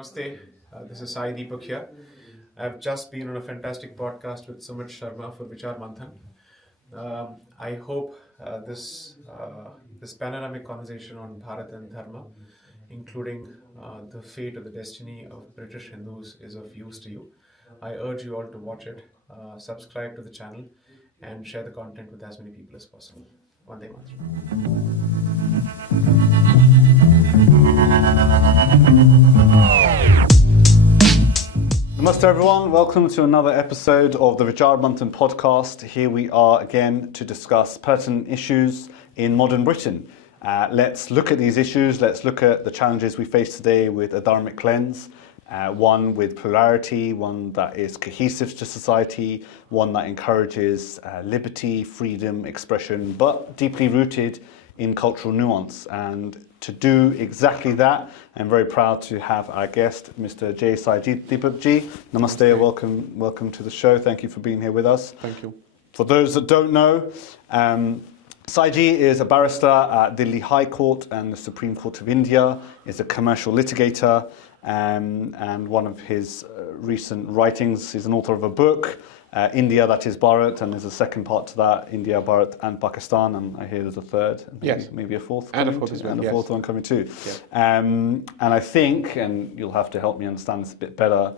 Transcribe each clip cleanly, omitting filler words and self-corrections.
Namaste, this is Sai Deepak here. I've just been on a fantastic podcast with Sumit Sharma for Vichar Manthan. I hope this panoramic conversation on Bharat and Dharma, including the fate or the destiny of British Hindus, is of use to you. I urge you all to watch it, subscribe to the channel, and share the content with as many people as possible. Vande Mataram. Namaste everyone, welcome to another episode of the Vichar Manthan podcast. Here we are again to discuss pertinent issues in modern Britain. Let's look at these issues, let's look at the challenges we face today with a dharmic lens, one with plurality, one that is cohesive to society, one that encourages liberty, freedom, expression, but deeply rooted in cultural nuance. And to do exactly that, I'm very proud to have our guest, Mr. J. Sai Deepak ji. Namaste, welcome to the show. Thank you for being here with us. Thank you. For those that don't know, Sai ji is a barrister at Delhi High Court and the Supreme Court of India, is a commercial litigator, and one of his recent writings, he's an author of a book, India, that is Bharat, and there's a second part to that, India, Bharat and Pakistan, and I hear there's a third, maybe a fourth, and a fourth as well, and a fourth one coming too. Yeah. And I think, and you'll have to help me understand this a bit better,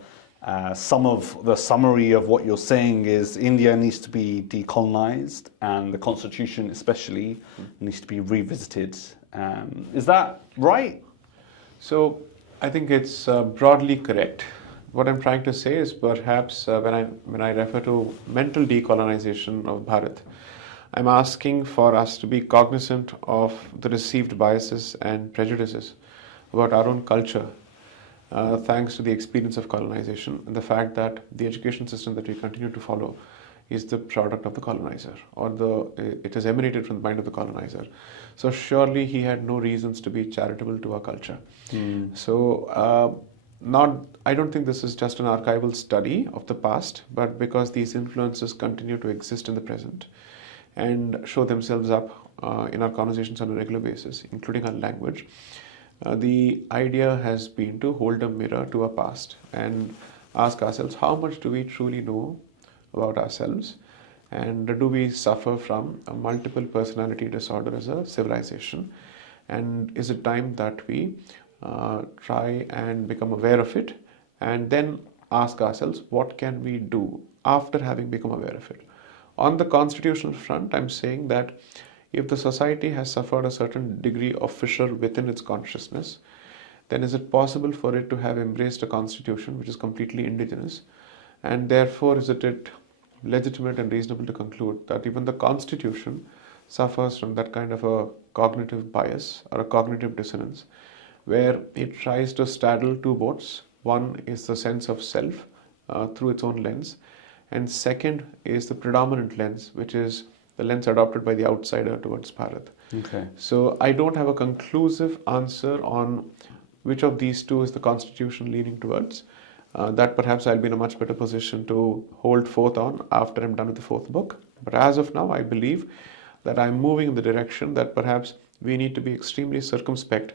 some of the summary of what you're saying is India needs to be decolonized, and the constitution especially needs to be revisited. Is that right? So I think it's broadly correct. What I'm trying to say is perhaps when I refer to mental decolonization of Bharat, I'm asking for us to be cognizant of the received biases and prejudices about our own culture, thanks to the experience of colonization and the fact that the education system that we continue to follow is the product of the colonizer, or it has emanated from the mind of the colonizer. So surely he had no reasons to be charitable to our culture. So I don't think this is just an archival study of the past, but because these influences continue to exist in the present and show themselves up in our conversations on a regular basis, including our language. The idea has been to hold a mirror to our past and ask ourselves, how much do we truly know about ourselves, and do we suffer from a multiple personality disorder as a civilization, and is it time that we try and become aware of it, and then ask ourselves what can we do after having become aware of it. On the constitutional front, I'm saying that if the society has suffered a certain degree of fissure within its consciousness, then is it possible for it to have embraced a constitution which is completely indigenous, and therefore is it legitimate and reasonable to conclude that even the constitution suffers from that kind of a cognitive bias or a cognitive dissonance, where it tries to straddle two boats. One is the sense of self through its own lens, and second is the predominant lens, which is the lens adopted by the outsider towards Bharat. Okay. So I don't have a conclusive answer on which of these two is the constitution leaning towards. That perhaps I'll be in a much better position to hold forth on after I'm done with the fourth book. But as of now, I believe that I'm moving in the direction that perhaps we need to be extremely circumspect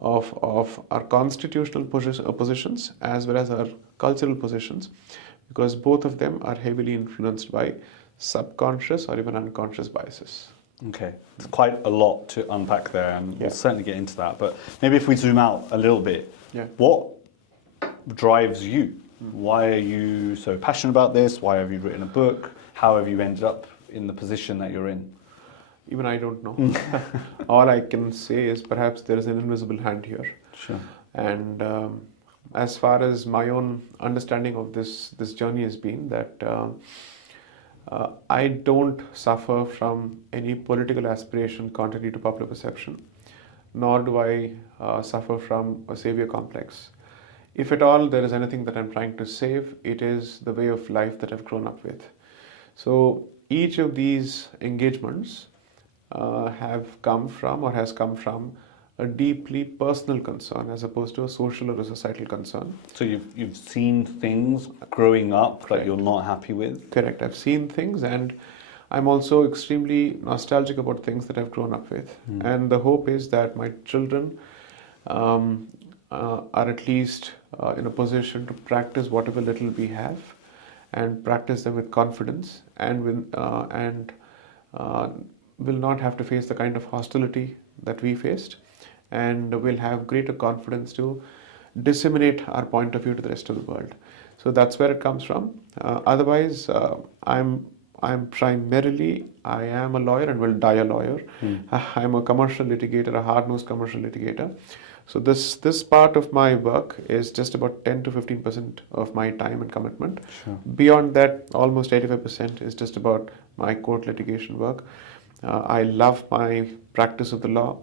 of our constitutional positions as well as our cultural positions, because both of them are heavily influenced by subconscious or even unconscious biases. Okay, there's quite a lot to unpack there, and we'll certainly get into that. But maybe if we zoom out a little bit, what drives you? Why are you so passionate about this? Why have you written a book? How have you ended up in the position that you're in? Even I don't know. All I can say is perhaps there is an invisible hand here. Sure. And as far as my own understanding of this journey has been, that I don't suffer from any political aspiration contrary to popular perception, nor do I suffer from a savior complex. If at all there is anything that I'm trying to save, it is the way of life that I've grown up with. So each of these engagements has come from a deeply personal concern as opposed to a social or a societal concern. So you've seen things growing up that you're not happy with? Correct. I've seen things, and I'm also extremely nostalgic about things that I've grown up with. And the hope is that my children are at least in a position to practice whatever little we have, and practice them with confidence, and will not have to face the kind of hostility that we faced, and will have greater confidence to disseminate our point of view to the rest of the world. So that's where it comes from. Otherwise, I'm primarily, I am a lawyer and will die a lawyer. I'm a commercial litigator, a hard-nosed commercial litigator. So this part of my work is just about 10 to 15% of my time and commitment. Sure. Beyond that, almost 85% is just about my court litigation work. I love my practice of the law.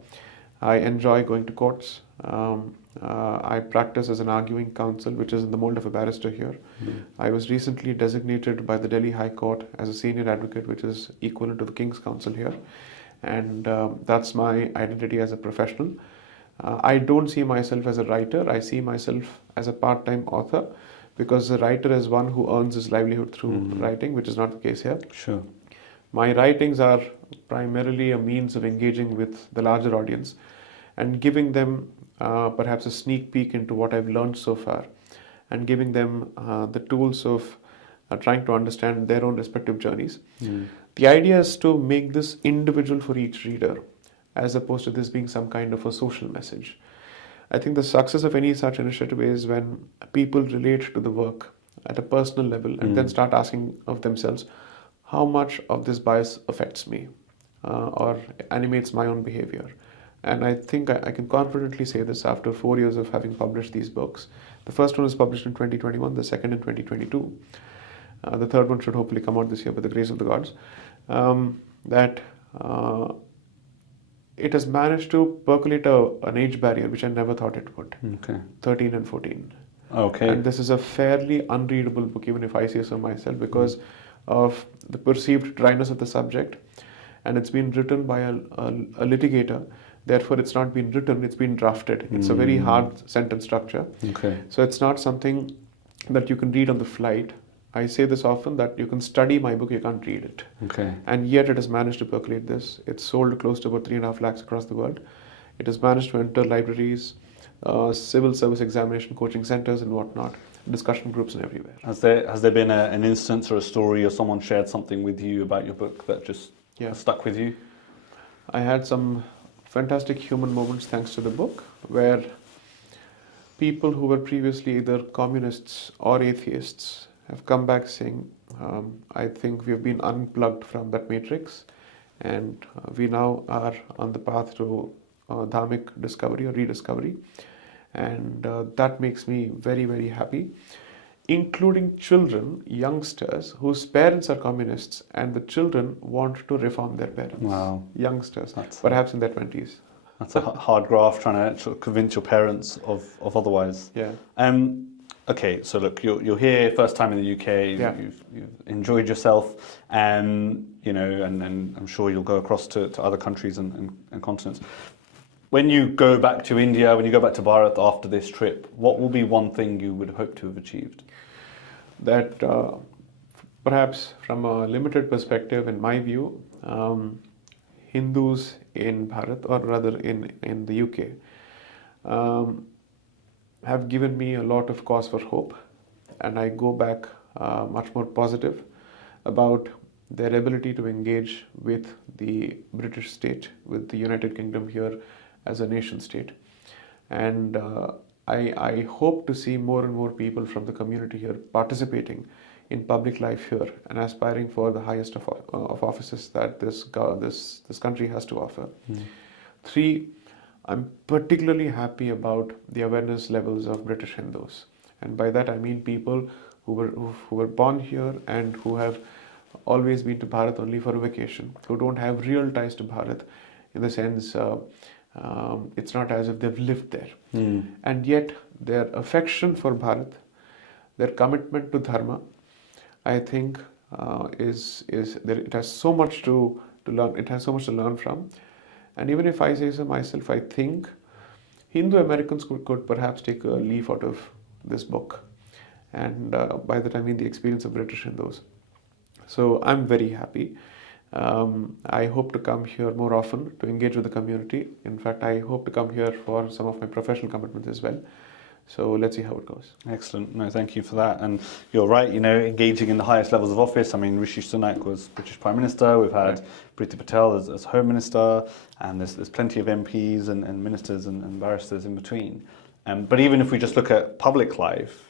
I enjoy going to courts. I practice as an arguing counsel, which is in the mold of a barrister here. I was recently designated by the Delhi High Court as a senior advocate, which is equivalent to the King's Counsel here. And that's my identity as a professional. I don't see myself as a writer. I see myself as a part-time author, because a writer is one who earns his livelihood through writing, which is not the case here. Sure. My writings are primarily a means of engaging with the larger audience and giving them perhaps a sneak peek into what I've learned so far, and giving them the tools of trying to understand their own respective journeys. The idea is to make this individual for each reader, as opposed to this being some kind of a social message. I think the success of any such initiative is when people relate to the work at a personal level, and then start asking of themselves, how much of this bias affects me or animates my own behavior. And I think I can confidently say this after 4 years of having published these books. The first one was published in 2021, the second in 2022. The third one should hopefully come out this year by the grace of the gods. That it has managed to percolate an age barrier which I never thought it would. Okay. 13 and 14. Okay. And this is a fairly unreadable book, even if I say so myself, because of the perceived dryness of the subject. And it's been written by a litigator. Therefore, it's not been written, it's been drafted. It's a very hard sentence structure. Okay. So it's not something that you can read on the flight. I say this often, that you can study my book, you can't read it. Okay. And yet it has managed to percolate this. It's sold close to about 3.5 lakhs across the world. It has managed to enter libraries, civil service examination coaching centers and whatnot, discussion groups and everywhere. Has there been an instance or a story, or someone shared something with you about your book that just stuck with you? I had some fantastic human moments thanks to the book, where people who were previously either communists or atheists have come back saying, I think we have been unplugged from that matrix, and we now are on the path to dharmic discovery or rediscovery. And that makes me very, very happy, including children, youngsters whose parents are communists, and the children want to reform their parents. Wow. Youngsters, perhaps in their 20s. That's a hard graft, trying to sort of convince your parents of otherwise. Yeah. Okay, so look, you're here, first time in the UK. Yeah. You've enjoyed yourself, and I'm sure you'll go across to other countries and continents. When you go back to India, when you go back to Bharat after this trip, what will be one thing you would hope to have achieved? That perhaps from a limited perspective, in my view, Hindus in Bharat, or rather in the UK, have given me a lot of cause for hope, and I go back much more positive about their ability to engage with the British state, with the United Kingdom here as a nation state. And I hope to see more and more people from the community here participating in public life here and aspiring for the highest of offices that this country has to offer. 3, I'm particularly happy about the awareness levels of British Hindus. And by that I mean people who were born here and who have always been to Bharat only for a vacation, who don't have real ties to Bharat in the sense it's not as if they've lived there. And yet their affection for Bharat, their commitment to Dharma, I think it has so much to learn. It has so much to learn from. And even if I say so myself, I think Hindu Americans could perhaps take a leaf out of this book. And by that I mean the experience of British Hindus. So I'm very happy. I hope to come here more often to engage with the community. In fact, I hope to come here for some of my professional commitments as well. So let's see how it goes. Excellent. No, thank you for that. And you're right, engaging in the highest levels of office. I mean, Rishi Sunak was British Prime Minister. We've had Priti Patel as Home Minister, and there's plenty of MPs and ministers and barristers in between. But even if we just look at public life,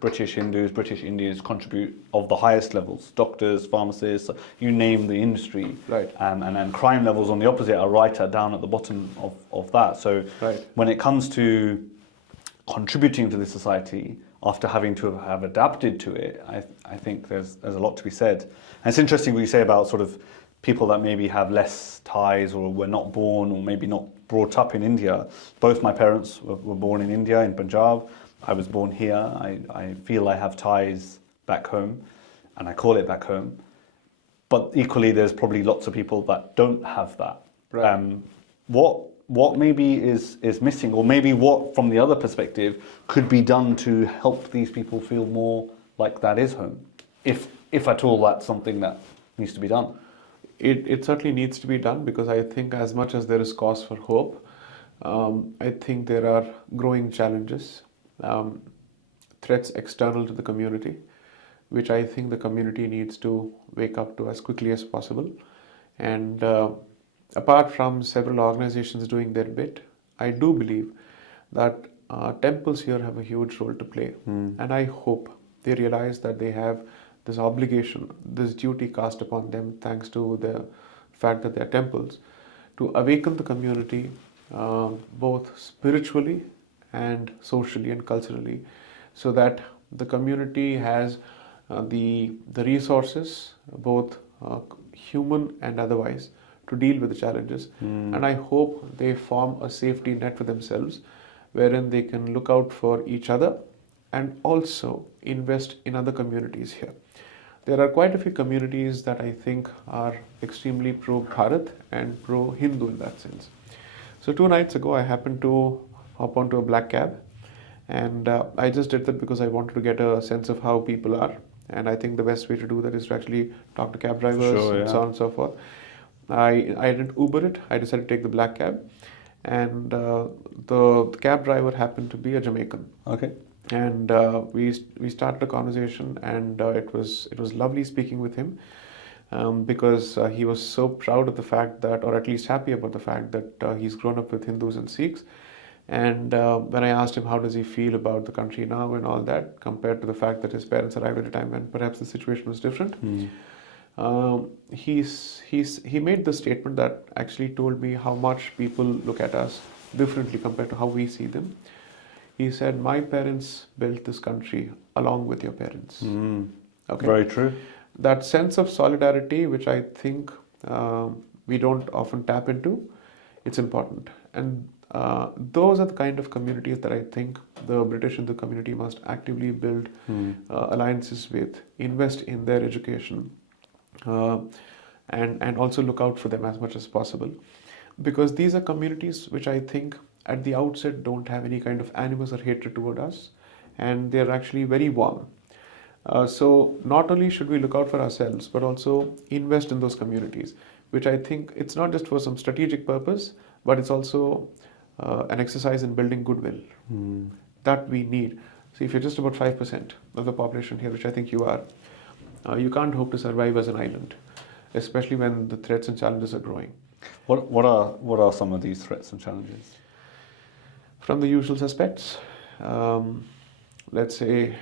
British Hindus, British Indians contribute of the highest levels. Doctors, pharmacists, you name the industry. Right. And crime levels on the opposite are down at the bottom of that. So when it comes to contributing to the society after having to have adapted to it, I think there's a lot to be said. And it's interesting what you say about sort of people that maybe have less ties or were not born or maybe not brought up in India. Both my parents were born in India, in Punjab. I was born here. I feel I have ties back home, and I call it back home. But equally, there's probably lots of people that don't have that. Right. What maybe is missing, or maybe what, from the other perspective, could be done to help these people feel more like that is home, if at all that's something that needs to be done? It certainly needs to be done, because I think as much as there is cause for hope, I think there are growing challenges, threats external to the community, which I think the community needs to wake up to as quickly as possible. And apart from several organizations doing their bit, I do believe that temples here have a huge role to play. And I hope they realize that they have this obligation, this duty cast upon them, thanks to the fact that they are temples, to awaken the community both spiritually and socially and culturally, so that the community has the resources, both human and otherwise, to deal with the challenges. And I hope they form a safety net for themselves, wherein they can look out for each other and also invest in other communities here. There are quite a few communities that I think are extremely pro-Bharat and pro-Hindu in that sense. So 2 nights ago, I happened to hop onto a black cab, and I just did that because I wanted to get a sense of how people are. And I think the best way to do that is to actually talk to cab drivers and so on and so forth. I didn't Uber it. I decided to take the black cab, and the cab driver happened to be a Jamaican. Okay. And we started a conversation, and it was lovely speaking with him, because he was so proud of the fact that, or at least happy about the fact that he's grown up with Hindus and Sikhs. And when I asked him how does he feel about the country now and all that, compared to the fact that his parents arrived at a time when perhaps the situation was different, he made the statement that actually told me how much people look at us differently compared to how we see them. He said, my parents built this country along with your parents. Okay? Very true. That sense of solidarity, which I think we don't often tap into, it's important. And those are the kind of communities that I think the British Hindu community must actively build alliances with, invest in their education, and also look out for them as much as possible. Because these are communities which I think at the outset don't have any kind of animus or hatred toward us, and they're actually very warm. So not only should we look out for ourselves, but also invest in those communities, which I think it's not just for some strategic purpose, but it's also an exercise in building goodwill that we need. See, if you're just about 5% of the population here, which I think you are, you can't hope to survive as an island, especially when the threats and challenges are growing. What are some of these threats and challenges? From the usual suspects, let's say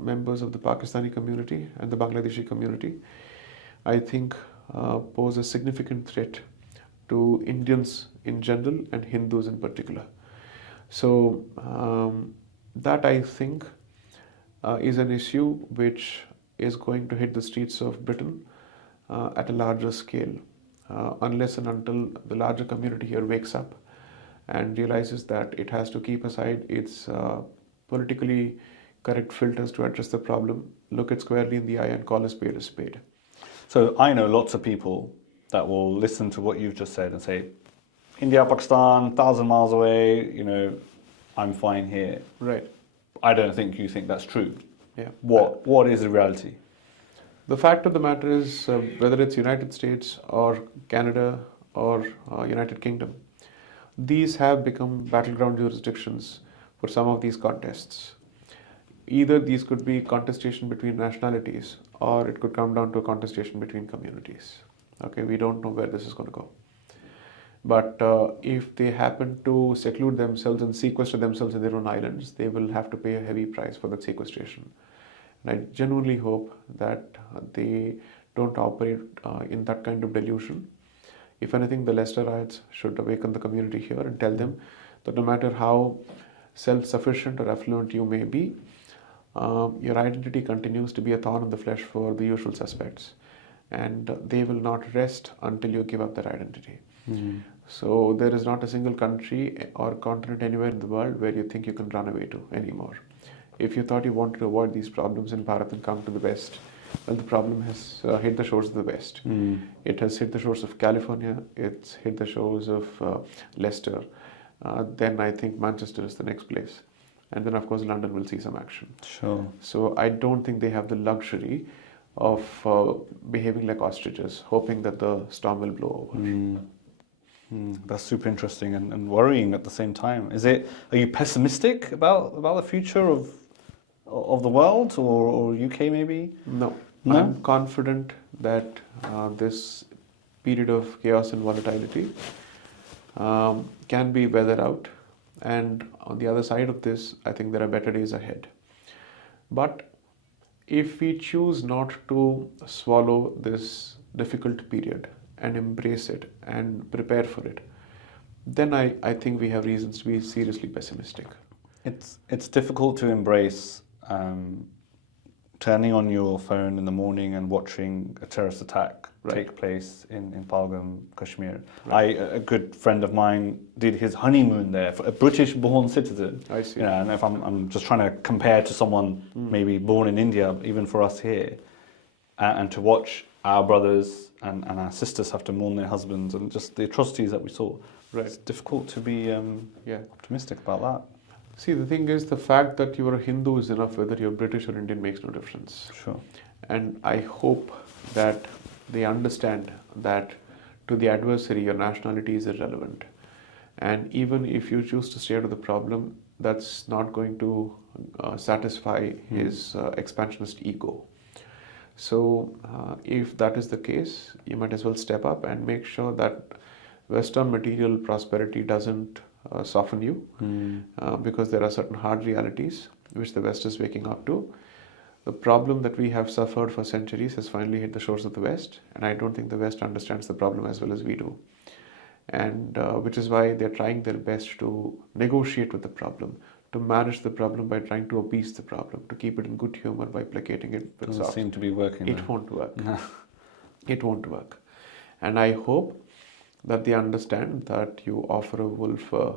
members of the Pakistani community and the Bangladeshi community, I think pose a significant threat to Indians in general and Hindus in particular. So that I think is an issue which is going to hit the streets of Britain at a larger scale, unless and until the larger community here wakes up and realizes that it has to keep aside its politically correct filters to address the problem, look it squarely in the eye and call a spade a spade. So I know lots of people that will listen to what you've just said and say, India, Pakistan, 1,000 miles away, I'm fine here. Right. I don't think you think that's true. Yeah. What is the reality? The fact of the matter is, whether it's United States or Canada or United Kingdom, these have become battleground jurisdictions for some of these contests. Either these could be contestation between nationalities, or it could come down to a contestation between communities. Okay, we don't know where this is going to go. But if they happen to seclude themselves and sequester themselves in their own islands, they will have to pay a heavy price for that sequestration. And I genuinely hope that they don't operate in that kind of delusion. If anything, the Leicesterites should awaken the community here and tell them that no matter how self-sufficient or affluent you may be, your identity continues to be a thorn in the flesh for the usual suspects. And they will not rest until you give up that identity. Mm. So there is not a single country or continent anywhere in the world where you think you can run away to anymore. If you thought you wanted to avoid these problems in Bharat and come to the West, well, the problem has hit the shores of the West. Mm. It has hit the shores of California, it's hit the shores of Leicester. Then I think Manchester is the next place. And then, of course, London will see some action. Sure. So I don't think they have the luxury of behaving like ostriches, hoping that the storm will blow over. Mm. That's super interesting and worrying at the same time. Are you pessimistic about the future of the world or UK maybe? No. No? I'm confident that this period of chaos and volatility can be weathered out. And on the other side of this, I think there are better days ahead. But if we choose not to swallow this difficult period and embrace it and prepare for it, then I think we have reasons to be seriously pessimistic. It's difficult to embrace turning on your phone in the morning and watching a terrorist attack take place in Pahalgam, Kashmir. Right. A good friend of mine did his honeymoon there, for a British-born citizen. I see. You know, and if I'm just trying to compare to someone maybe born in India, even for us here, and to watch our brothers and our sisters have to mourn their husbands and just the atrocities that we saw. Right. It's difficult to be optimistic about that. See, the thing is, the fact that you are a Hindu is enough, whether you're British or Indian makes no difference. Sure. And I hope that they understand that to the adversary, your nationality is irrelevant. And even if you choose to stay out of the problem, that's not going to satisfy his expansionist ego. So if that is the case, you might as well step up and make sure that Western material prosperity doesn't soften you, because there are certain hard realities which the West is waking up to. The problem that we have suffered for centuries has finally hit the shores of the West, and I don't think the West understands the problem as well as we do. And which is why they're trying their best to negotiate with the problem, to manage the problem by trying to appease the problem, to keep it in good humor by placating it with Doesn't soft. seem to be working. It won't work. It won't work. And I hope that they understand that you offer a wolf a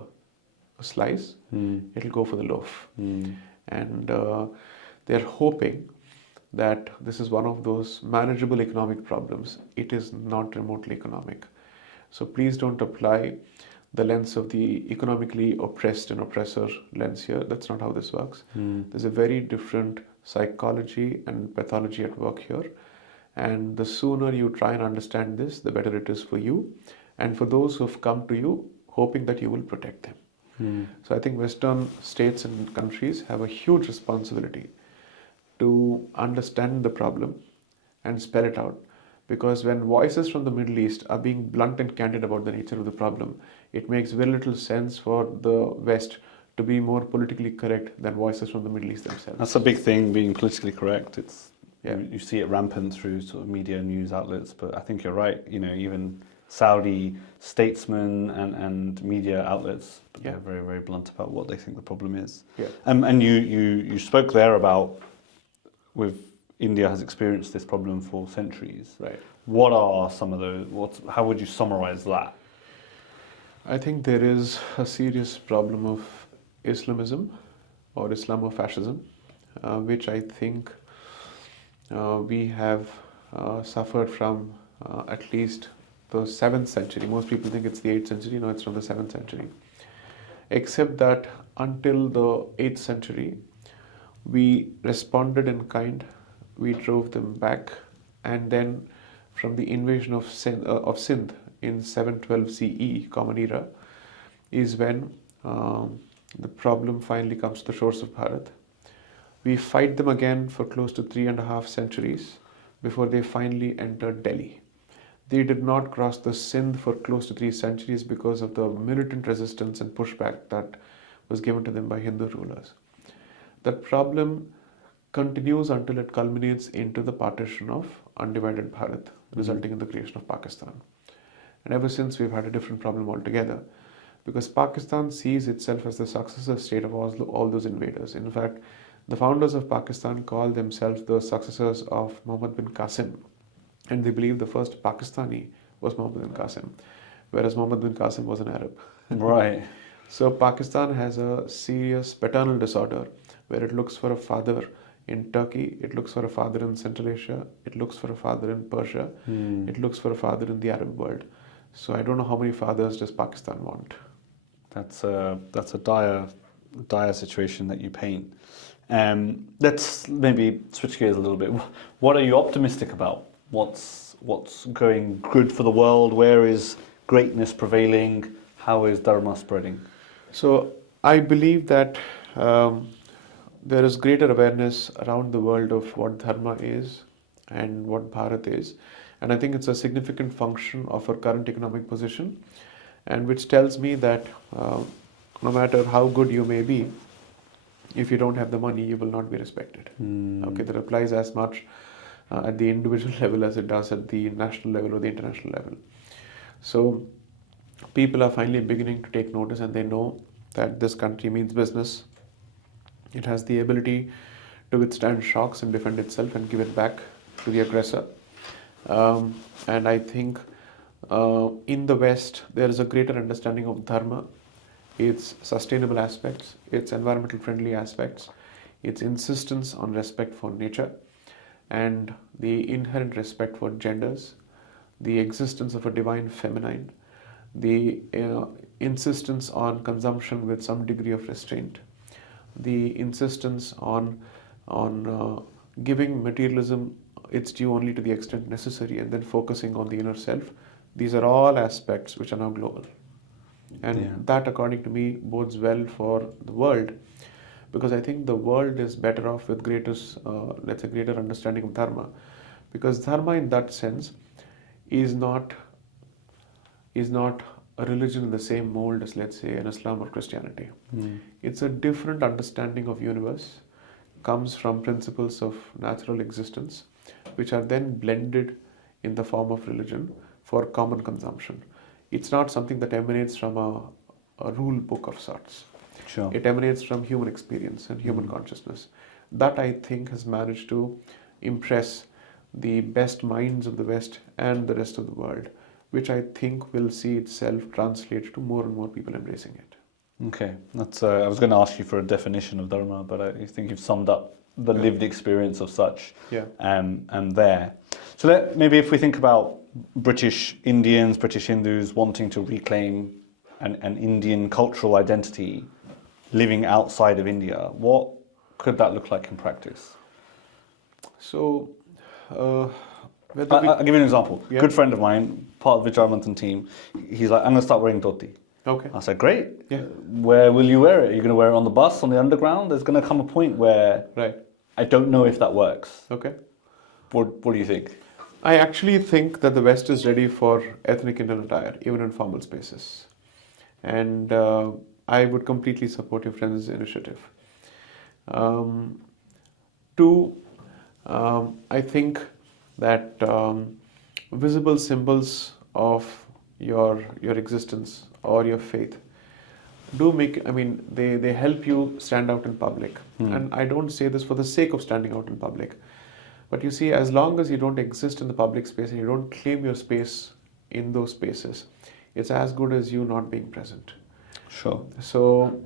slice, it'll go for the loaf. And they're hoping that this is one of those manageable economic problems. It is not remotely economic. So please don't apply the lens of the economically oppressed and oppressor lens here. That's not how this works. There's a very different psychology and pathology at work here. And the sooner you try and understand this, the better it is for you and for those who have come to you hoping that you will protect them. So I think Western states and countries have a huge responsibility to understand the problem and spell it out. Because when voices from the Middle East are being blunt and candid about the nature of the problem, it makes very little sense for the West to be more politically correct than voices from the Middle East themselves. That's a big thing, being politically correct. You see it rampant through sort of media and news outlets, but I think you're right. You know, even Saudi statesmen and media outlets, they're very, very blunt about what they think the problem is. And you spoke there about with India has experienced this problem for centuries. Right. What are some of those? How would you summarize that? I think there is a serious problem of Islamism or Islamofascism, which I think we have suffered from at least the 7th century. Most people think it's the 8th century. No, it's from the 7th century. Except that until the 8th century, we responded in kind. We drove them back, and then from the invasion of Sindh in 712 CE, Common Era, is when the problem finally comes to the shores of Bharat. We fight them again for close to 3.5 centuries before they finally entered Delhi. They did not cross the Sindh for close to 3 centuries because of the militant resistance and pushback that was given to them by Hindu rulers. That problem continues until it culminates into the partition of undivided Bharat, resulting in the creation of Pakistan. And ever since, we've had a different problem altogether, because Pakistan sees itself as the successor state of all those invaders. In fact, the founders of Pakistan call themselves the successors of Muhammad bin Qasim, and they believe the first Pakistani was Muhammad bin Qasim, whereas Muhammad bin Qasim was an Arab. Right. So Pakistan has a serious paternal disorder where it looks for a father in Turkey, it looks for a father in Central Asia, it looks for a father in Persia, it looks for a father in the Arab world. So I don't know how many fathers does Pakistan want. That's a dire situation that you paint. Let's maybe switch gears a little bit. What are you optimistic about? What's going good for the world? Where is greatness prevailing? How is Dharma spreading? So I believe that there is greater awareness around the world of what Dharma is and what Bharat is. And I think it's a significant function of our current economic position, and which tells me that no matter how good you may be, if you don't have the money, you will not be respected. Okay, that applies as much at the individual level as it does at the national level or the international level. So people are finally beginning to take notice, and they know that this country means business. It has the ability to withstand shocks and defend itself and give it back to the aggressor. And I think in the West, there is a greater understanding of Dharma, its sustainable aspects, its environmental friendly aspects, its insistence on respect for nature, and the inherent respect for genders, the existence of a divine feminine, the insistence on consumption with some degree of restraint, the insistence on giving materialism its due only to the extent necessary, and then focusing on the inner self. These are all aspects which are now global. And that, according to me, bodes well for the world, because I think the world is better off with greater understanding of Dharma, because Dharma in that sense is not a religion in the same mold as, let's say, an Islam or Christianity. It's a different understanding of universe, comes from principles of natural existence, which are then blended in the form of religion for common consumption. It's not something that emanates from a rule book of sorts. Sure. It emanates from human experience and human consciousness. That, I think, has managed to impress the best minds of the West and the rest of the world, which I think will see itself translate to more and more people embracing it. Okay, that's. I was going to ask you for a definition of Dharma, but I think you've summed up the lived experience of such. And there. So maybe if we think about British Indians, British Hindus wanting to reclaim an Indian cultural identity, living outside of India, what could that look like in practice? So, I'll give you an example. Yeah. Good friend of mine, part of the Vichar team, he's like, I'm going to start wearing dhoti. Okay. I said, great. Yeah. Where will you wear it? Are you going to wear it on the bus, on the underground? There's going to come a point where I don't know if that works. Okay. What do you think? I actually think that the West is ready for ethnic Indian attire, even in formal spaces. And I would completely support your friend's initiative. Two, I think that visible symbols of your existence or your faith do make, they help you stand out in public. And I don't say this for the sake of standing out in public. But you see, as long as you don't exist in the public space and you don't claim your space in those spaces, it's as good as you not being present. Sure. So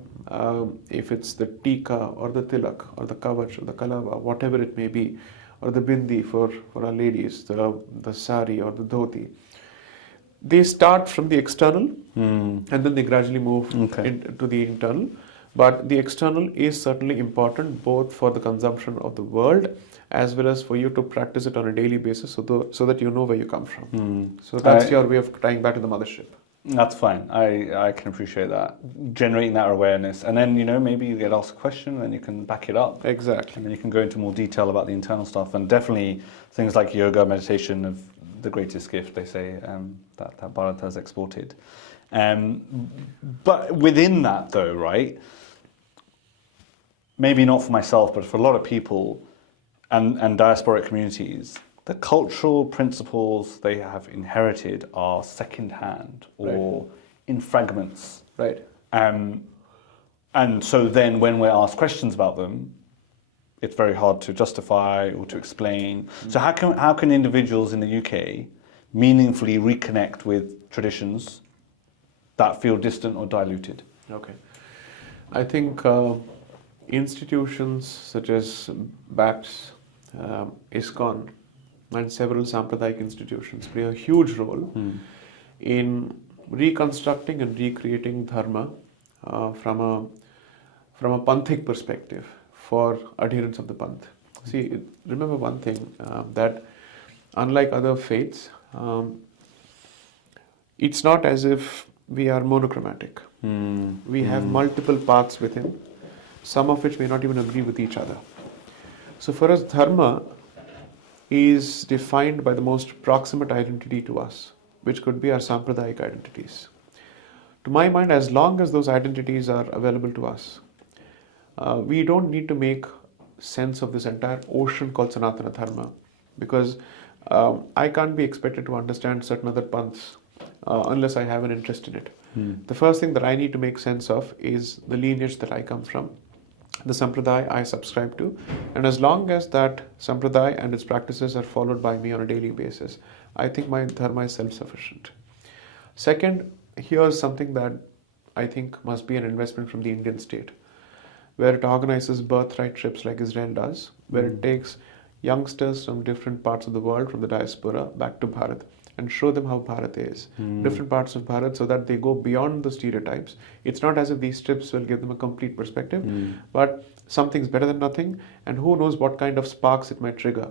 if it's the tika or the tilak or the kavach or the kalava, whatever it may be, or the bindi for our ladies, the sari or the dhoti, they start from the external and then they gradually move into the internal. But the external is certainly important both for the consumption of the world as well as for you to practice it on a daily basis so that you know where you come from. So that's your way of tying back to the mothership. That's fine. I can appreciate that. Generating that awareness. And then, maybe you get asked a question and you can back it up. Exactly. And then you can go into more detail about the internal stuff. And definitely things like yoga, meditation of the greatest gift, they say, that Bharat has exported. But within that, though, right, maybe not for myself, but for a lot of people and diasporic communities, the cultural principles they have inherited are second-hand or in fragments. Right. And so then when we're asked questions about them, it's very hard to justify or to explain. So how can individuals in the UK meaningfully reconnect with traditions that feel distant or diluted? Okay. I think institutions such as BAPS, ISKCON, and several Sampradayik institutions play a huge role in reconstructing and recreating dharma from a panthic perspective for adherents of the panth. See, remember one thing, that unlike other faiths, it's not as if we are monochromatic. We have multiple paths within, some of which may not even agree with each other. So for us, dharma is defined by the most proximate identity to us, which could be our Sampradayik identities. To my mind, as long as those identities are available to us, we don't need to make sense of this entire ocean called Sanatana Dharma, because I can't be expected to understand certain other panths unless I have an interest in it. The first thing that I need to make sense of is the lineage that I come from, the sampradaya I subscribe to, and as long as that sampradaya and its practices are followed by me on a daily basis, I think my dharma is self-sufficient. Second, here's something that I think must be an investment from the Indian state, where it organizes birthright trips like Israel does, where it takes youngsters from different parts of the world, from the diaspora, back to Bharat, and show them how Bharat is, different parts of Bharat, so that they go beyond the stereotypes. It's not as if these trips will give them a complete perspective, but something's better than nothing, and who knows what kind of sparks it might trigger,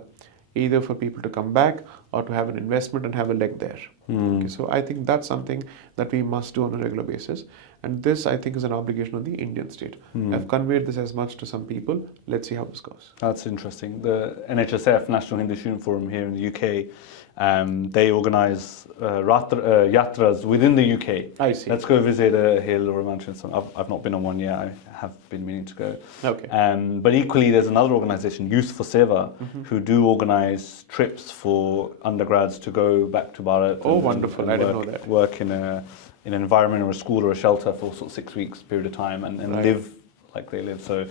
either for people to come back or to have an investment and have a leg there. Okay, so I think that's something that we must do on a regular basis, and this I think is an obligation of the Indian state. I've conveyed this as much to some people. Let's see how this goes. That's interesting. The NHSF, National Hindu Student Forum here in the UK, they organise yatras within the UK. I see. Let's go visit a hill or a mountain. I've not been on one yet. I have been meaning to go. Okay. But equally, there's another organisation, Youth for Seva, who do organise trips for undergrads to go back to Bharat. Oh, wonderful! I didn't know that. Work in an environment or a school or a shelter for sort of 6 weeks period of time and live like they live. So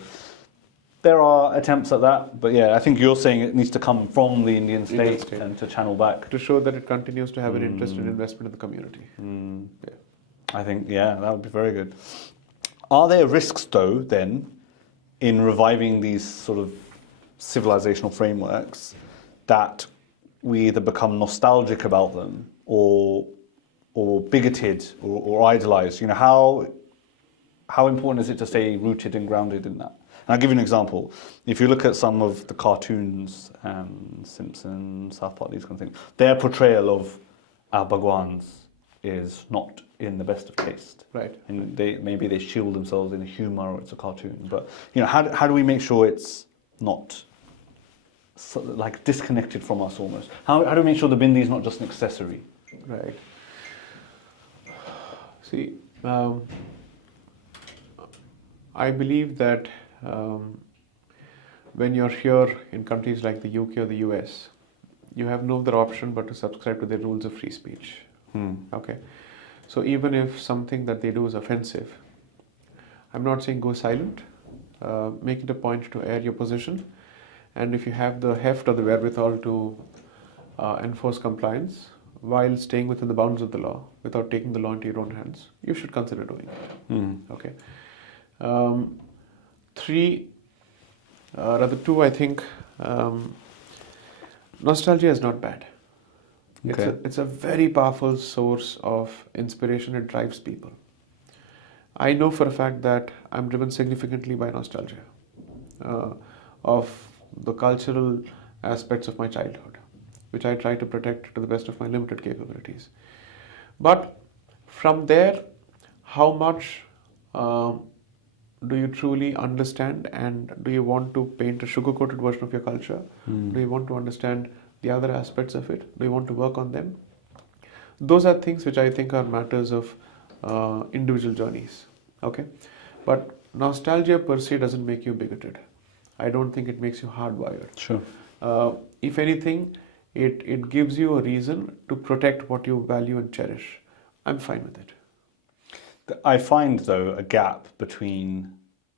there are attempts at that, but yeah, I think you're saying it needs to come from the Indian state and to channel back. To show that it continues to have an interest in investment in the community. Yeah. I think, that would be very good. Are there risks, though, then, in reviving these sort of civilizational frameworks that we either become nostalgic about them or bigoted or idolized? How important is it to stay rooted and grounded in that? And I'll give you an example. If you look at some of the cartoons, Simpsons, South Park, these kind of things, their portrayal of our Bhagwans is not in the best of taste. Right. And maybe they shield themselves in a humor or it's a cartoon. But how do we make sure it's not like disconnected from us almost? How do we make sure the bindi is not just an accessory? Right. See, I believe that when you're here in countries like the UK or the US, you have no other option but to subscribe to the rules of free speech. Okay. So even if something that they do is offensive, I'm not saying go silent. Make it a point to air your position. And if you have the heft or the wherewithal to enforce compliance while staying within the bounds of the law, without taking the law into your own hands, you should consider doing it. Okay. Two, I think nostalgia is not bad. Okay. It's a very powerful source of inspiration. It drives people. I know for a fact that I'm driven significantly by nostalgia of the cultural aspects of my childhood, which I try to protect to the best of my limited capabilities. But from there, how much do you truly understand, and do you want to paint a sugar-coated version of your culture? Do you want to understand the other aspects of it? Do you want to work on them? Those are things which I think are matters of individual journeys. Okay, but nostalgia per se doesn't make you bigoted. I don't think it makes you hardwired. Sure. If anything, it gives you a reason to protect what you value and cherish. I'm fine with it. I find, though, a gap between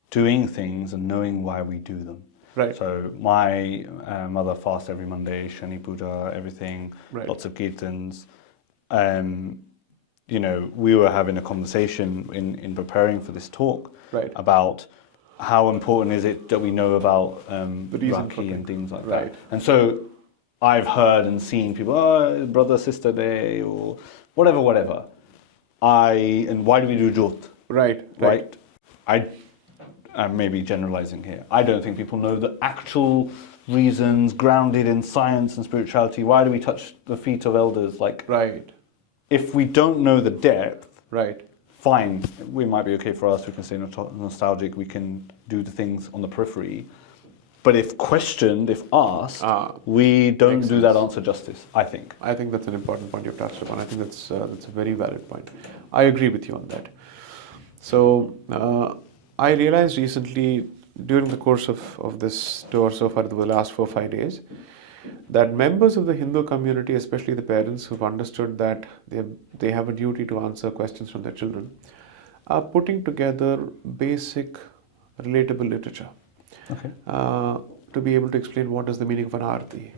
doing things and knowing why we do them. Right. So my mother fasts every Monday, Shani Puja, everything, Right. lots of kirtans. You know, we were having a conversation in preparing for this talk Right. about how important is it that we know about The reason for Rakhi and it. things like Right. that. And so I've heard and seen people, oh, brother, sister day, or whatever. And why do we do Jot? Right. I'm maybe generalizing here. I don't think people know the actual reasons grounded in science and spirituality. Why do we touch the feet of elders? Like, Right. if we don't know the depth, Right. fine, we might be okay for us. We can stay nostalgic. We can do the things on the periphery. But if questioned, if asked, we don't makes do that sense. answer justice, I think. I think that's an important point you've touched upon. I think that's a very valid point. I agree with you on that. So I realized recently during the course of this tour so far, the last 4 or 5 days, that members of the Hindu community, especially the parents who've understood that they have a duty to answer questions from their children, are putting together basic relatable literature. Okay. To be able to explain what is the meaning of an arti,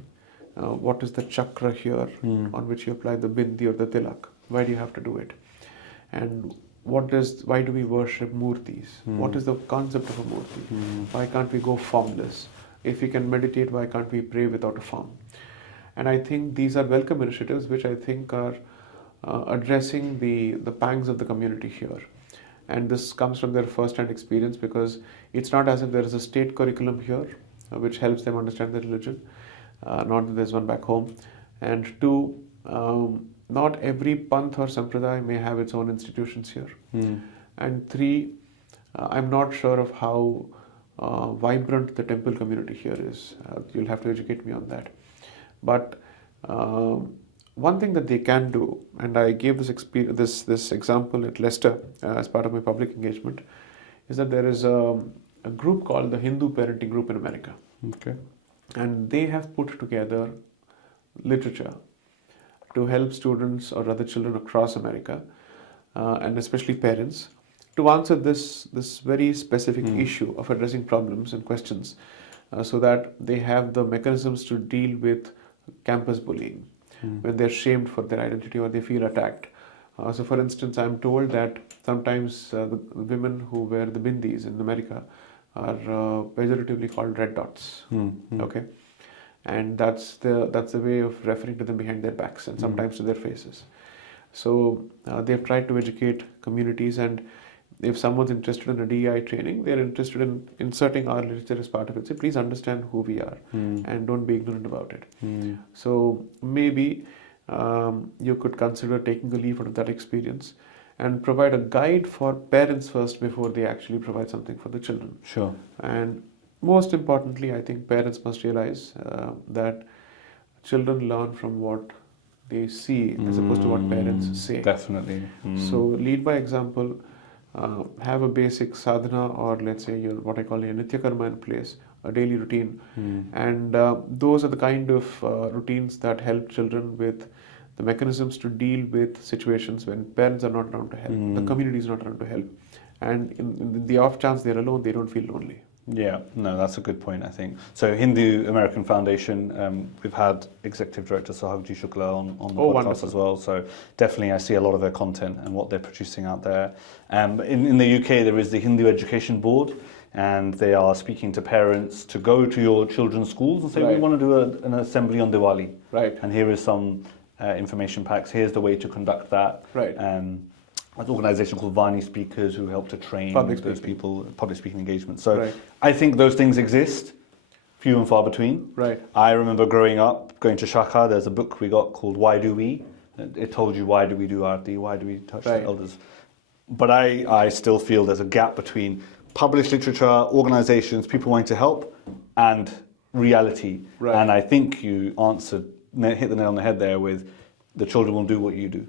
what is the chakra here on which you apply the bindi or the tilak, why do you have to do it, and why do we worship murtis, what is the concept of a murti, why can't we go formless, if we can meditate, why can't we pray without a form? And I think these are welcome initiatives which I think are addressing the pangs of the community here. And this comes from their first-hand experience, because it's not as if there is a state curriculum here which helps them understand their religion, not that there's one back home. And two, not every panth or sampradaya may have its own institutions here. And three, I'm not sure of how vibrant the temple community here is. You'll have to educate me on that. But one thing that they can do, and I gave this example at Leicester as part of my public engagement, is that there is a group called the Hindu Parenting Group in America. Okay. And they have put together literature to help students or other children across America, and especially parents, to answer this very specific issue of addressing problems and questions, so that they have the mechanisms to deal with campus bullying, when they're shamed for their identity or they feel attacked. So for instance, I'm told that sometimes the women who wear the bindis in America are pejoratively called red dots. Okay, and that's the way of referring to them behind their backs and sometimes to their faces. So they've tried to educate communities, and if someone's interested in a DEI training, they're interested in inserting our literature as part of it. So please understand who we are and don't be ignorant about it. So maybe you could consider taking a leaf out of that experience and provide a guide for parents first before they actually provide something for the children. Sure. And most importantly, I think parents must realize that children learn from what they see as opposed to what parents say. Definitely. So lead by example. Have a basic sadhana, or let's say what I call a nitya karma in place, a daily routine. And those are the kind of routines that help children with the mechanisms to deal with situations when parents are not around to help, the community is not around to help. And in the off chance they're alone, they don't feel lonely. Yeah, no, that's a good point, I think. So Hindu American Foundation, we've had Executive Director Sahagji Shukla on the podcast wonderful. as well. So definitely I see a lot of their content and what they're producing out there. In the UK, there is the Hindu Education Board, and they are speaking to parents to go to your children's schools and say, we want to do an assembly on Diwali. Right. And here is some information packs. Here's the way to conduct that. Right. An organisation called Vani Speakers who help to train those people, public speaking engagement. So I think those things exist, few and far between. Right. I remember growing up, going to Shaka, there's a book we got called Why Do We? It told you, why do we do arti, why do we touch Right. the elders? But I still feel there's a gap between published literature, organizations, people wanting to help, and reality. Right. And I think you hit the nail on the head there with the children will do what you do.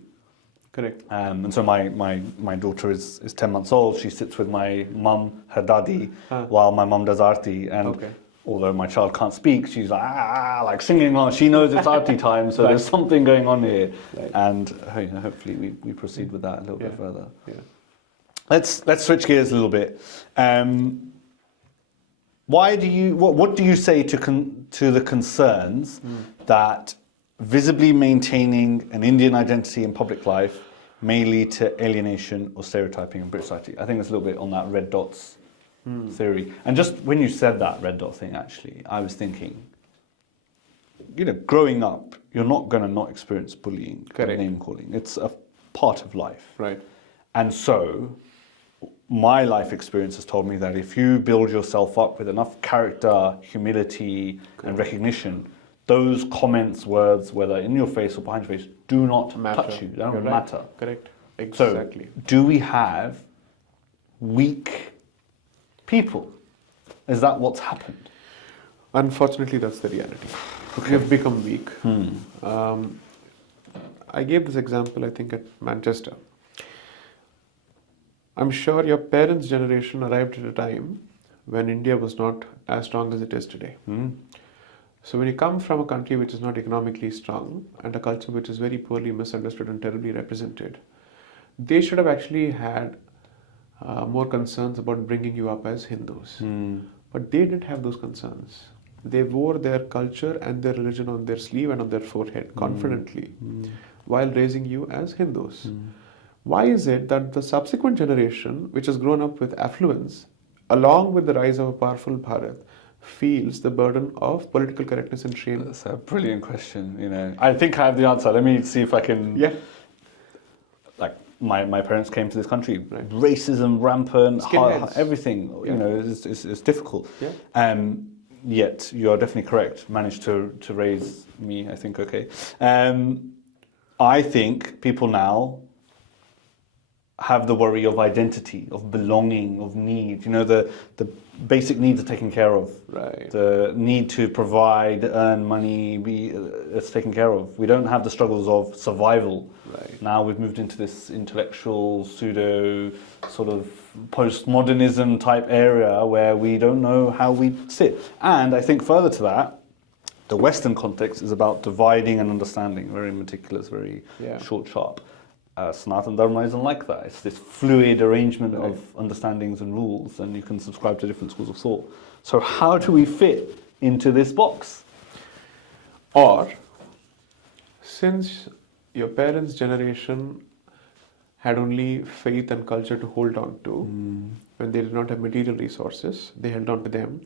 Correct. And so my daughter is 10 months old. She sits with my mum, her dadi, while my mum does arti. And although my child can't speak, she's like singing on. She knows it's arti time, so there's something going on here. Right. And hopefully we proceed with that a little bit further. Yeah. Let's switch gears a little bit. What do you say to the concerns that visibly maintaining an Indian identity in public life may lead to alienation or stereotyping in British society? I think it's a little bit on that red dots theory. And just when you said that red dot thing, actually, I was thinking, growing up, you're not going to not experience bullying, name calling. It's a part of life. Right. And so my life experience has told me that if you build yourself up with enough character, humility, and recognition, those comments, words, whether in your face or behind your face, do not touch you. They don't matter. Correct. Exactly. So, do we have weak people? Is that what's happened? Unfortunately, that's the reality. We have become weak. I gave this example, I think, at Manchester. I'm sure your parents' generation arrived at a time when India was not as strong as it is today. So when you come from a country which is not economically strong and a culture which is very poorly misunderstood and terribly represented, they should have actually had more concerns about bringing you up as Hindus. But they didn't have those concerns. They wore their culture and their religion on their sleeve and on their forehead confidently while raising you as Hindus. Why is it that the subsequent generation, which has grown up with affluence, along with the rise of a powerful Bharat, feels the burden of political correctness and shame? That's a brilliant question. I think I have the answer. Let me see if I can. Yeah. Like my parents came to this country, racism rampant, everything. It's difficult. Yeah. Yet you are definitely correct. Managed to raise me, I think, okay. I think people now have the worry of identity, of belonging, of need. The basic needs are taken care of. Right. The need to provide, earn money, it's taken care of. We don't have the struggles of survival. Right. Now we've moved into this intellectual, pseudo, sort of postmodernism type area where we don't know how we sit. And I think further to that, the Western context is about dividing and understanding, very meticulous, very short, sharp. Sanatana Dharma isn't like that. It's this fluid arrangement of understandings and rules, and you can subscribe to different schools of thought. So how do we fit into this box? Or, since your parents' generation had only faith and culture to hold on to, when they did not have material resources, they held on to them.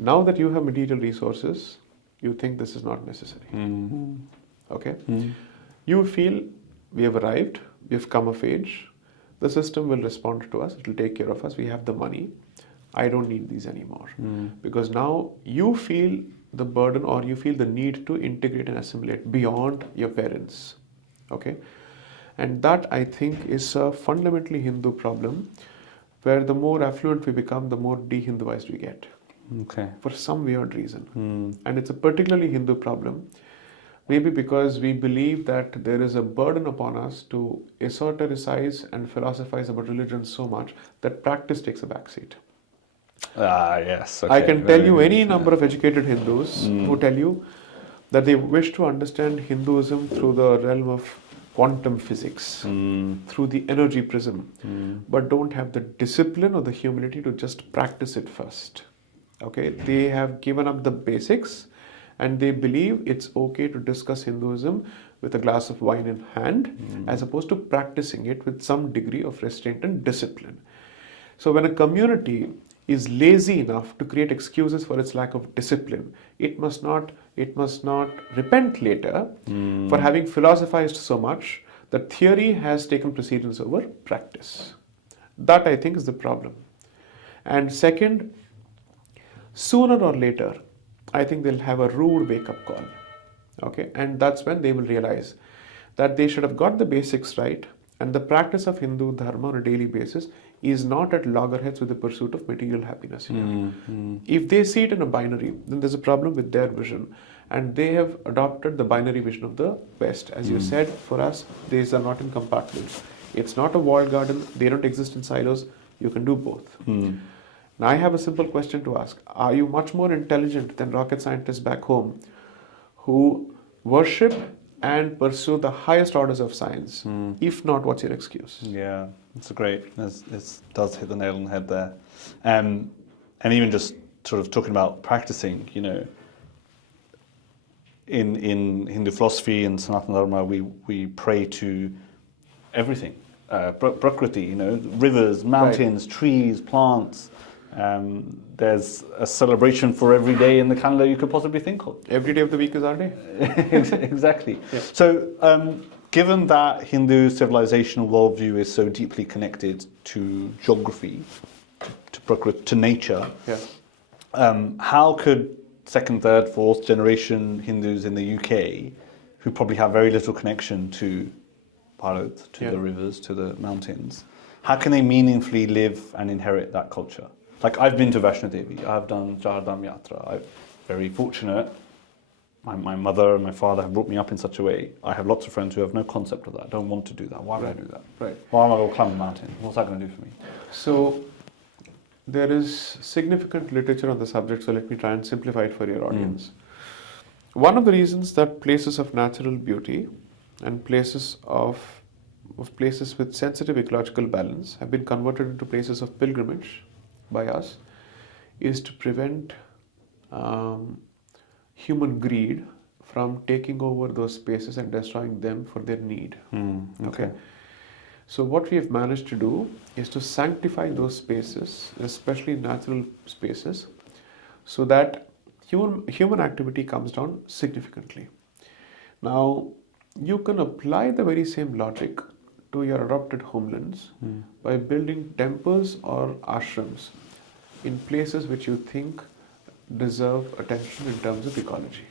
Now that you have material resources, you think this is not necessary. Okay? You feel we have arrived, we have come of age, the system will respond to us, it will take care of us, we have the money, I don't need these anymore. Because now you feel the burden or you feel the need to integrate and assimilate beyond your parents. Okay? And that, I think, is a fundamentally Hindu problem, where the more affluent we become, the more de-Hinduized we get. Okay. For some weird reason. And it's a particularly Hindu problem. Maybe because we believe that there is a burden upon us to esotericize and philosophize about religion so much that practice takes a backseat. Yes. Okay. I can tell you any number of educated Hindus who tell you that they wish to understand Hinduism through the realm of quantum physics, through the energy prism, but don't have the discipline or the humility to just practice it first. Okay, they have given up the basics and they believe it's okay to discuss Hinduism with a glass of wine in hand as opposed to practicing it with some degree of restraint and discipline. So when a community is lazy enough to create excuses for its lack of discipline, it must not repent later for having philosophized so much that theory has taken precedence over practice. That, I think, is the problem. And second, sooner or later, I think they'll have a rude wake-up call. Okay, and that's when they will realize that they should have got the basics right, and the practice of Hindu dharma on a daily basis is not at loggerheads with the pursuit of material happiness here. If they see it in a binary, then there's a problem with their vision, and they have adopted the binary vision of the West. As you said, for us, these are not in compartments. It's not a walled garden, they don't exist in silos, you can do both. Now I have a simple question to ask. Are you much more intelligent than rocket scientists back home who worship and pursue the highest orders of science? If not, what's your excuse? Yeah, it's a great, it does hit the nail on the head there. And even just sort of talking about practicing, you know, in Hindu philosophy and Sanatana Dharma, we pray to everything. Prakriti, you know, rivers, mountains, trees, plants. There's a celebration for every day in the calendar you could possibly think of. Every day of the week is our day. Exactly. Yeah. So, given that Hindu civilizational worldview is so deeply connected to geography, to Prakriti, to nature, how could second, third, fourth generation Hindus in the UK, who probably have very little connection to Bharat, to the rivers, to the mountains, how can they meaningfully live and inherit that culture? Like, I've been to Vaishno Devi, I've done Chardham Yatra, I'm very fortunate. My mother and my father have brought me up in such a way. I have lots of friends who have no concept of that, don't want to do that. Why would I do that? Right. Why am I going to climb a mountain? What's that going to do for me? So, there is significant literature on the subject, so let me try and simplify it for your audience. One of the reasons that places of natural beauty and places places with sensitive ecological balance have been converted into places of pilgrimage by us is to prevent human greed from taking over those spaces and destroying them for their need. Okay. So what we have managed to do is to sanctify those spaces, especially natural spaces, so that human activity comes down significantly. Now, you can apply the very same logic to your adopted homelands by building temples or ashrams in places which you think deserve attention in terms of ecology.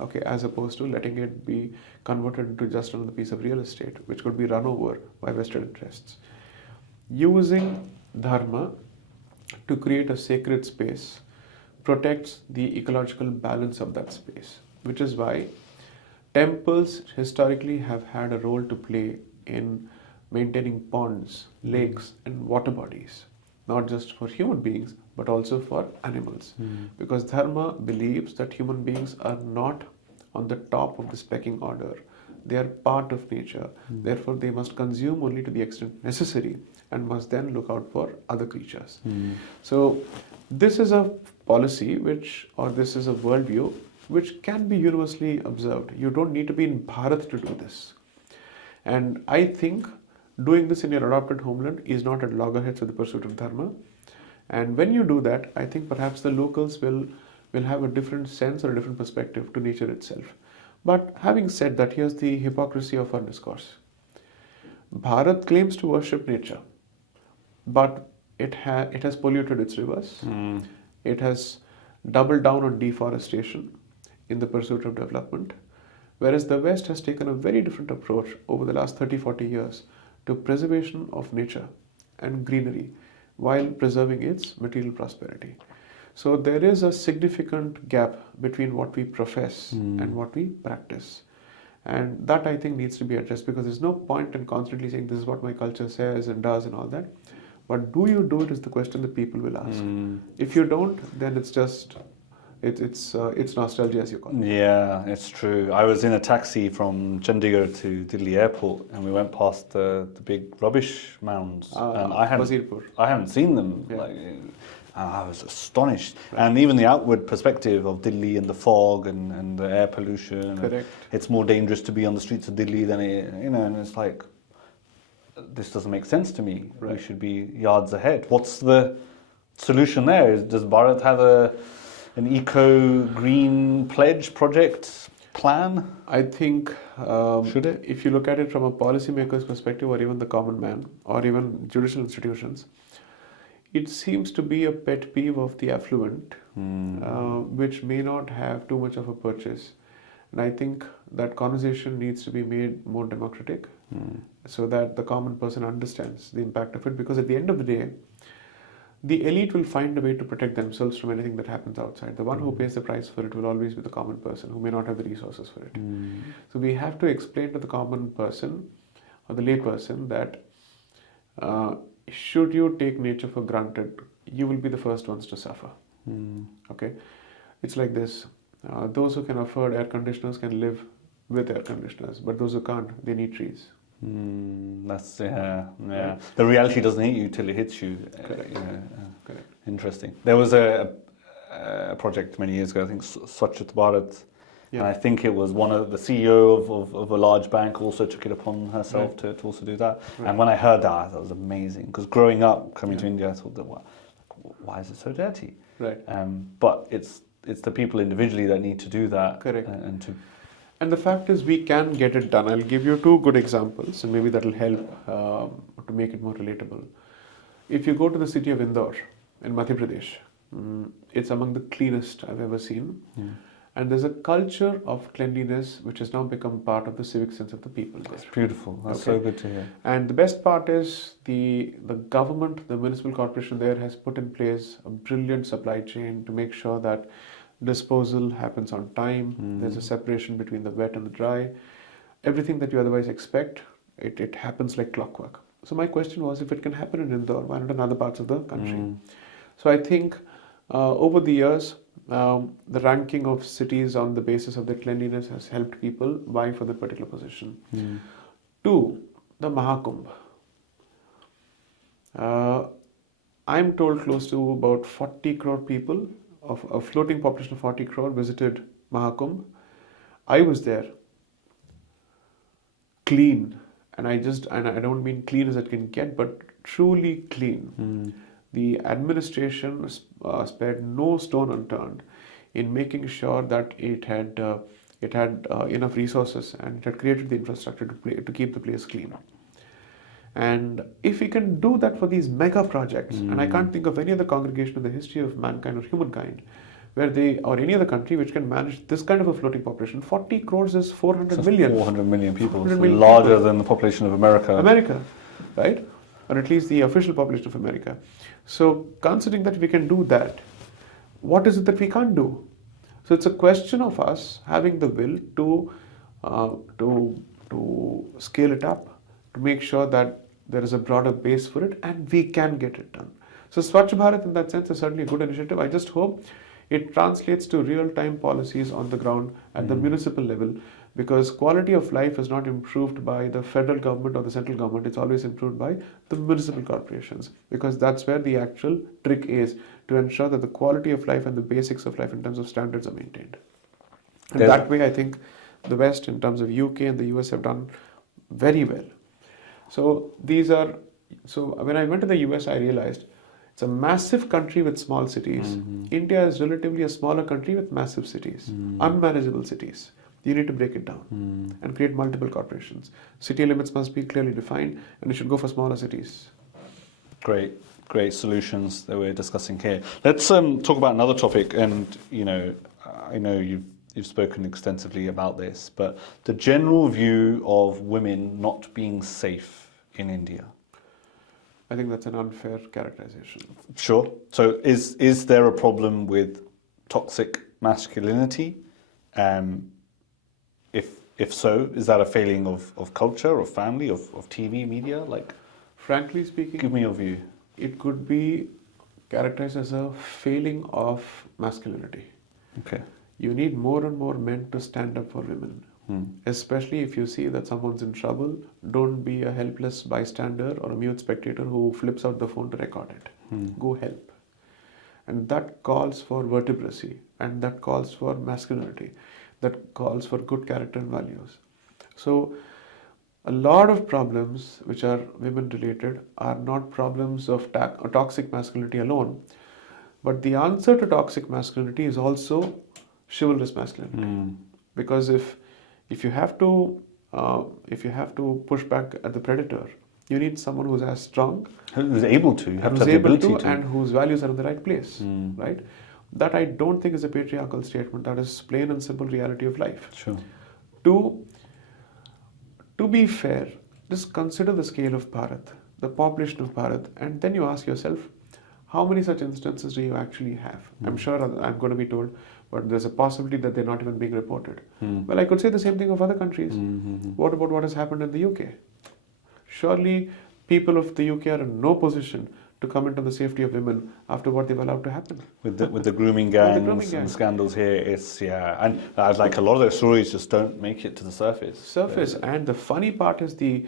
Okay, as opposed to letting it be converted into just another piece of real estate, which could be run over by vested interests. Using dharma to create a sacred space protects the ecological balance of that space, which is why temples historically have had a role to play in maintaining ponds, lakes, and water bodies, not just for human beings, but also for animals. Because dharma believes that human beings are not on the top of the pecking order. They are part of nature. Therefore, they must consume only to the extent necessary and must then look out for other creatures. So, this is a policy this is a worldview which can be universally observed. You don't need to be in Bharat to do this. And I think doing this in your adopted homeland is not at loggerheads with the pursuit of dharma. And when you do that, I think perhaps the locals will have a different sense or a different perspective to nature itself. But having said that, here's the hypocrisy of our discourse. Bharat claims to worship nature, but it has polluted its rivers. It has doubled down on deforestation in the pursuit of development. Whereas the West has taken a very different approach over the last 30-40 years to preservation of nature and greenery while preserving its material prosperity. So there is a significant gap between what we profess and what we practice. And that, I think, needs to be addressed, because there's no point in constantly saying this is what my culture says and does and all that. But do you do it is the question that people will ask. If you don't, then it's just it's nostalgia, as you call it. Yeah, it's true. I was in a taxi from Chandigarh to Delhi airport, and we went past the big rubbish mounds, and I hadn't seen them. Yeah. I was astonished. And even the outward perspective of Delhi and the fog and the air pollution. Correct. It's more dangerous to be on the streets of Delhi than and it's like, this doesn't make sense to me. Right. We should be yards ahead. What's the solution there? Does Bharat have an eco-green pledge project plan? I think should it? If you look at it from a policymaker's perspective, or even the common man, or even judicial institutions, it seems to be a pet peeve of the affluent, which may not have too much of a purchase. And I think that conversation needs to be made more democratic so that the common person understands the impact of it. Because at the end of the day, the elite will find a way to protect themselves from anything that happens outside. The one who pays the price for it will always be the common person who may not have the resources for it. So we have to explain to the common person or the lay person that should you take nature for granted, you will be the first ones to suffer. Okay, it's like this. Those who can afford air conditioners can live with air conditioners, but those who can't, they need trees. That's yeah. The reality doesn't hit you till it hits you. Correct. Correct. Interesting. There was a project many years ago, I think Swachh Bharat, and I think it was one of the CEO of a large bank also took it upon herself to also do that. Right. And when I heard that, I thought it was amazing, because growing up, coming to India, I thought, why is it so dirty? Right. But it's the people individually that need to do that. Correct. And the fact is, we can get it done. I'll give you two good examples, and maybe that will help to make it more relatable. If you go to the city of Indore in Madhya Pradesh, it's among the cleanest I've ever seen. And there's a culture of cleanliness which has now become part of the civic sense of the people there. That's beautiful. That's so good to hear. And the best part is the government, the municipal corporation there has put in place a brilliant supply chain to make sure that disposal happens on time. There's a separation between the wet and the dry. Everything that you otherwise expect, it happens like clockwork. So my question was, if it can happen in Indore, why not in other parts of the country? So I think over the years, the ranking of cities on the basis of their cleanliness has helped people vie for that particular position. Two, the Mahakumbh. I'm told close to about 40 crore people, of a floating population of 40 crore, visited Mahakumbh. I was there. Clean. And I don't mean clean as it can get, but truly clean. The administration spared no stone unturned in making sure that it had enough resources, and it had created the infrastructure to keep the place clean. And if we can do that for these mega projects, and I can't think of any other congregation in the history of mankind or humankind or any other country which can manage this kind of a floating population. 40 crores is 400 million. 400 million people. 400 million larger people. Than the population of America. Right? Or at least the official population of America. So considering that we can do that, what is it that we can't do? So it's a question of us having the will to scale it up, to make sure that there is a broader base for it, and we can get it done. So Swachh Bharat in that sense is certainly a good initiative. I just hope it translates to real-time policies on the ground at the municipal level, because quality of life is not improved by the federal government or the central government. It's always improved by the municipal corporations, because that's where the actual trick is, to ensure that the quality of life and the basics of life in terms of standards are maintained. And that way, I think the West, in terms of UK and the US, have done very well. So when I went to the US, I realized it's a massive country with small cities. India is relatively a smaller country with massive cities, unmanageable cities. You need to break it down and create multiple corporations. City limits must be clearly defined, and we should go for smaller cities. Great solutions that we're discussing here. Let's talk about another topic, and I know you've spoken extensively about this, but the general view of women not being safe in India. I think that's an unfair characterization. Sure. So is there a problem with toxic masculinity? If so, is that a failing of culture, of family, of TV, media? Frankly speaking, give me your view. It could be characterized as a failing of masculinity. Okay. You need more and more men to stand up for women. Especially if you see that someone's in trouble, don't be a helpless bystander or a mute spectator who flips out the phone to record it. Go help. And that calls for vertebracy, and that calls for masculinity, that calls for good character and values. So a lot of problems which are women related are not problems of toxic masculinity alone, but the answer to toxic masculinity is also chivalrous masculinity. Because if you have to push back at the predator, you need someone who's as strong, who's able to, and whose values are in the right place, right? that I don't think is a patriarchal statement. That is plain and simple reality of life. Sure. To be fair, just consider the scale of Bharat, the population of Bharat, and then you ask yourself, how many such instances do you actually have? I'm sure I'm going to be told, but there's a possibility that they're not even being reported. Well, I could say the same thing of other countries. What about what has happened in the UK? Surely people of the UK are in no position to comment on the safety of women after what they've allowed to happen. With the grooming gangs and scandals here, it's, and like a lot of those stories just don't make it to the surface. And the funny part is the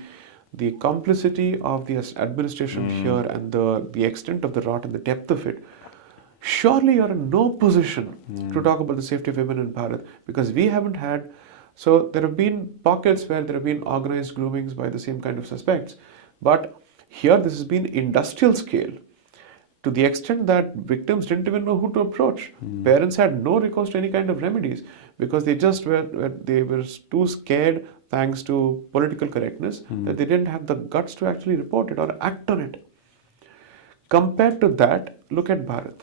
complicity of the administration here and the extent of the rot and the depth of it. Surely you're in no position to talk about the safety of women in Bharat, because we haven't had. So there have been pockets where there have been organized groomings by the same kind of suspects, but here this has been industrial scale, to the extent that victims didn't even know who to approach. Parents had no recourse to any kind of remedies because they just were too scared, thanks to political correctness, that they didn't have the guts to actually report it or act on it. Compared to that, look at Bharat.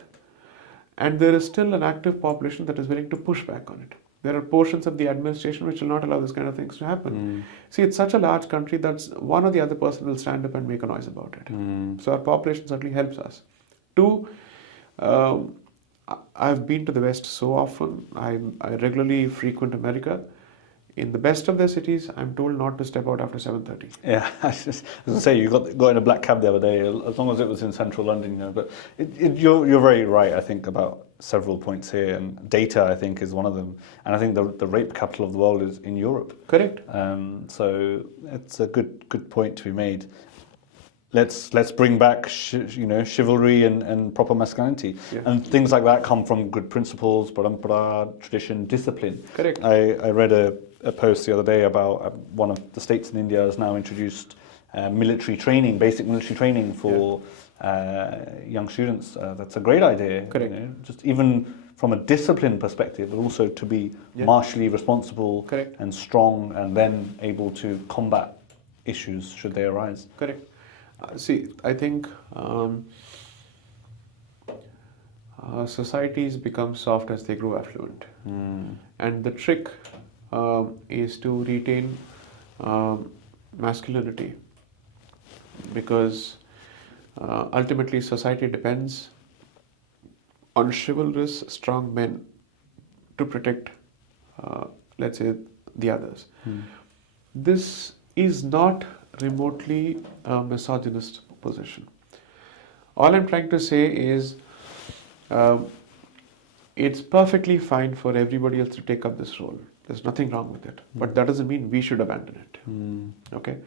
And there is still an active population that is willing to push back on it. There are portions of the administration which will not allow this kind of things to happen. See, it's such a large country that one or the other person will stand up and make a noise about it. So our population certainly helps us. Two, I've been to the West so often. I regularly frequent America. In the best of their cities, I'm told not to step out after 7:30. Yeah, as I say, you got in a black cab the other day, as long as it was in central London, But you're very right, I think, about several points here, and data, I think, is one of them. And I think the rape capital of the world is in Europe. Correct. So it's a good point to be made. Let's bring back chivalry and proper masculinity, and things like that come from good principles, parampara, tradition, discipline. Correct. I read a post the other day about one of the states in India has now introduced military training, basic military training for young students. That's a great idea. Correct. Just even from a discipline perspective, but also to be martially responsible and strong, and then able to combat issues should they arise. Correct. See, I think societies become soft as they grow affluent. And the trick is to retain masculinity, because ultimately society depends on chivalrous, strong men to protect, let's say, the others. This is not remotely a misogynist position. All I'm trying to say is it's perfectly fine for everybody else to take up this role. There's nothing wrong with it. But that doesn't mean we should abandon it. Okay?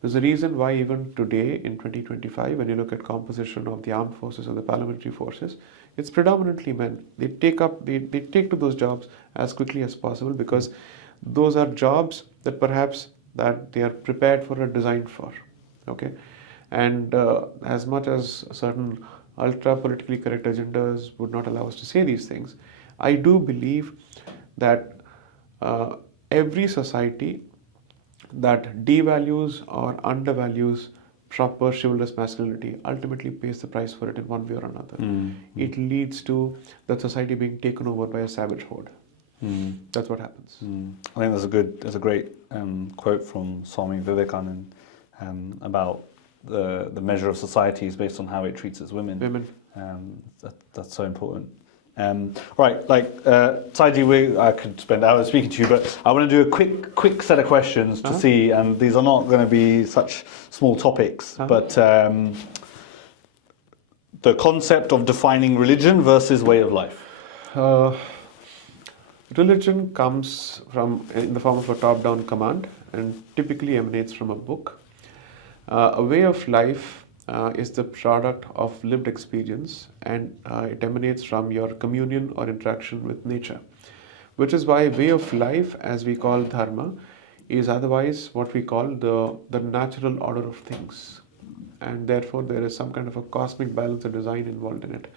There's a reason why even today in 2025, when you look at composition of the armed forces or the paramilitary forces, it's predominantly men. They take to those jobs as quickly as possible, because those are jobs that perhaps that they are prepared for or designed for. Okay? And as much as certain ultra politically correct agendas would not allow us to say these things, I do believe that every society that devalues or undervalues proper chivalrous masculinity ultimately pays the price for it in one way or another. It leads to that society being taken over by a savage horde. That's what happens. I think there's a great quote from Swami Vivekananda about the measure of society is based on how it treats its women. That's so important. Right, Saiji, I could spend hours speaking to you, but I want to do a quick set of questions to see, and these are not going to be such small topics, but the concept of defining religion versus way of life. Religion comes in the form of a top-down command and typically emanates from a book. A way of life is the product of lived experience, and it emanates from your communion or interaction with nature, which is why way of life, as we call dharma, is otherwise what we call the natural order of things, and therefore there is some kind of a cosmic balance or design involved in it.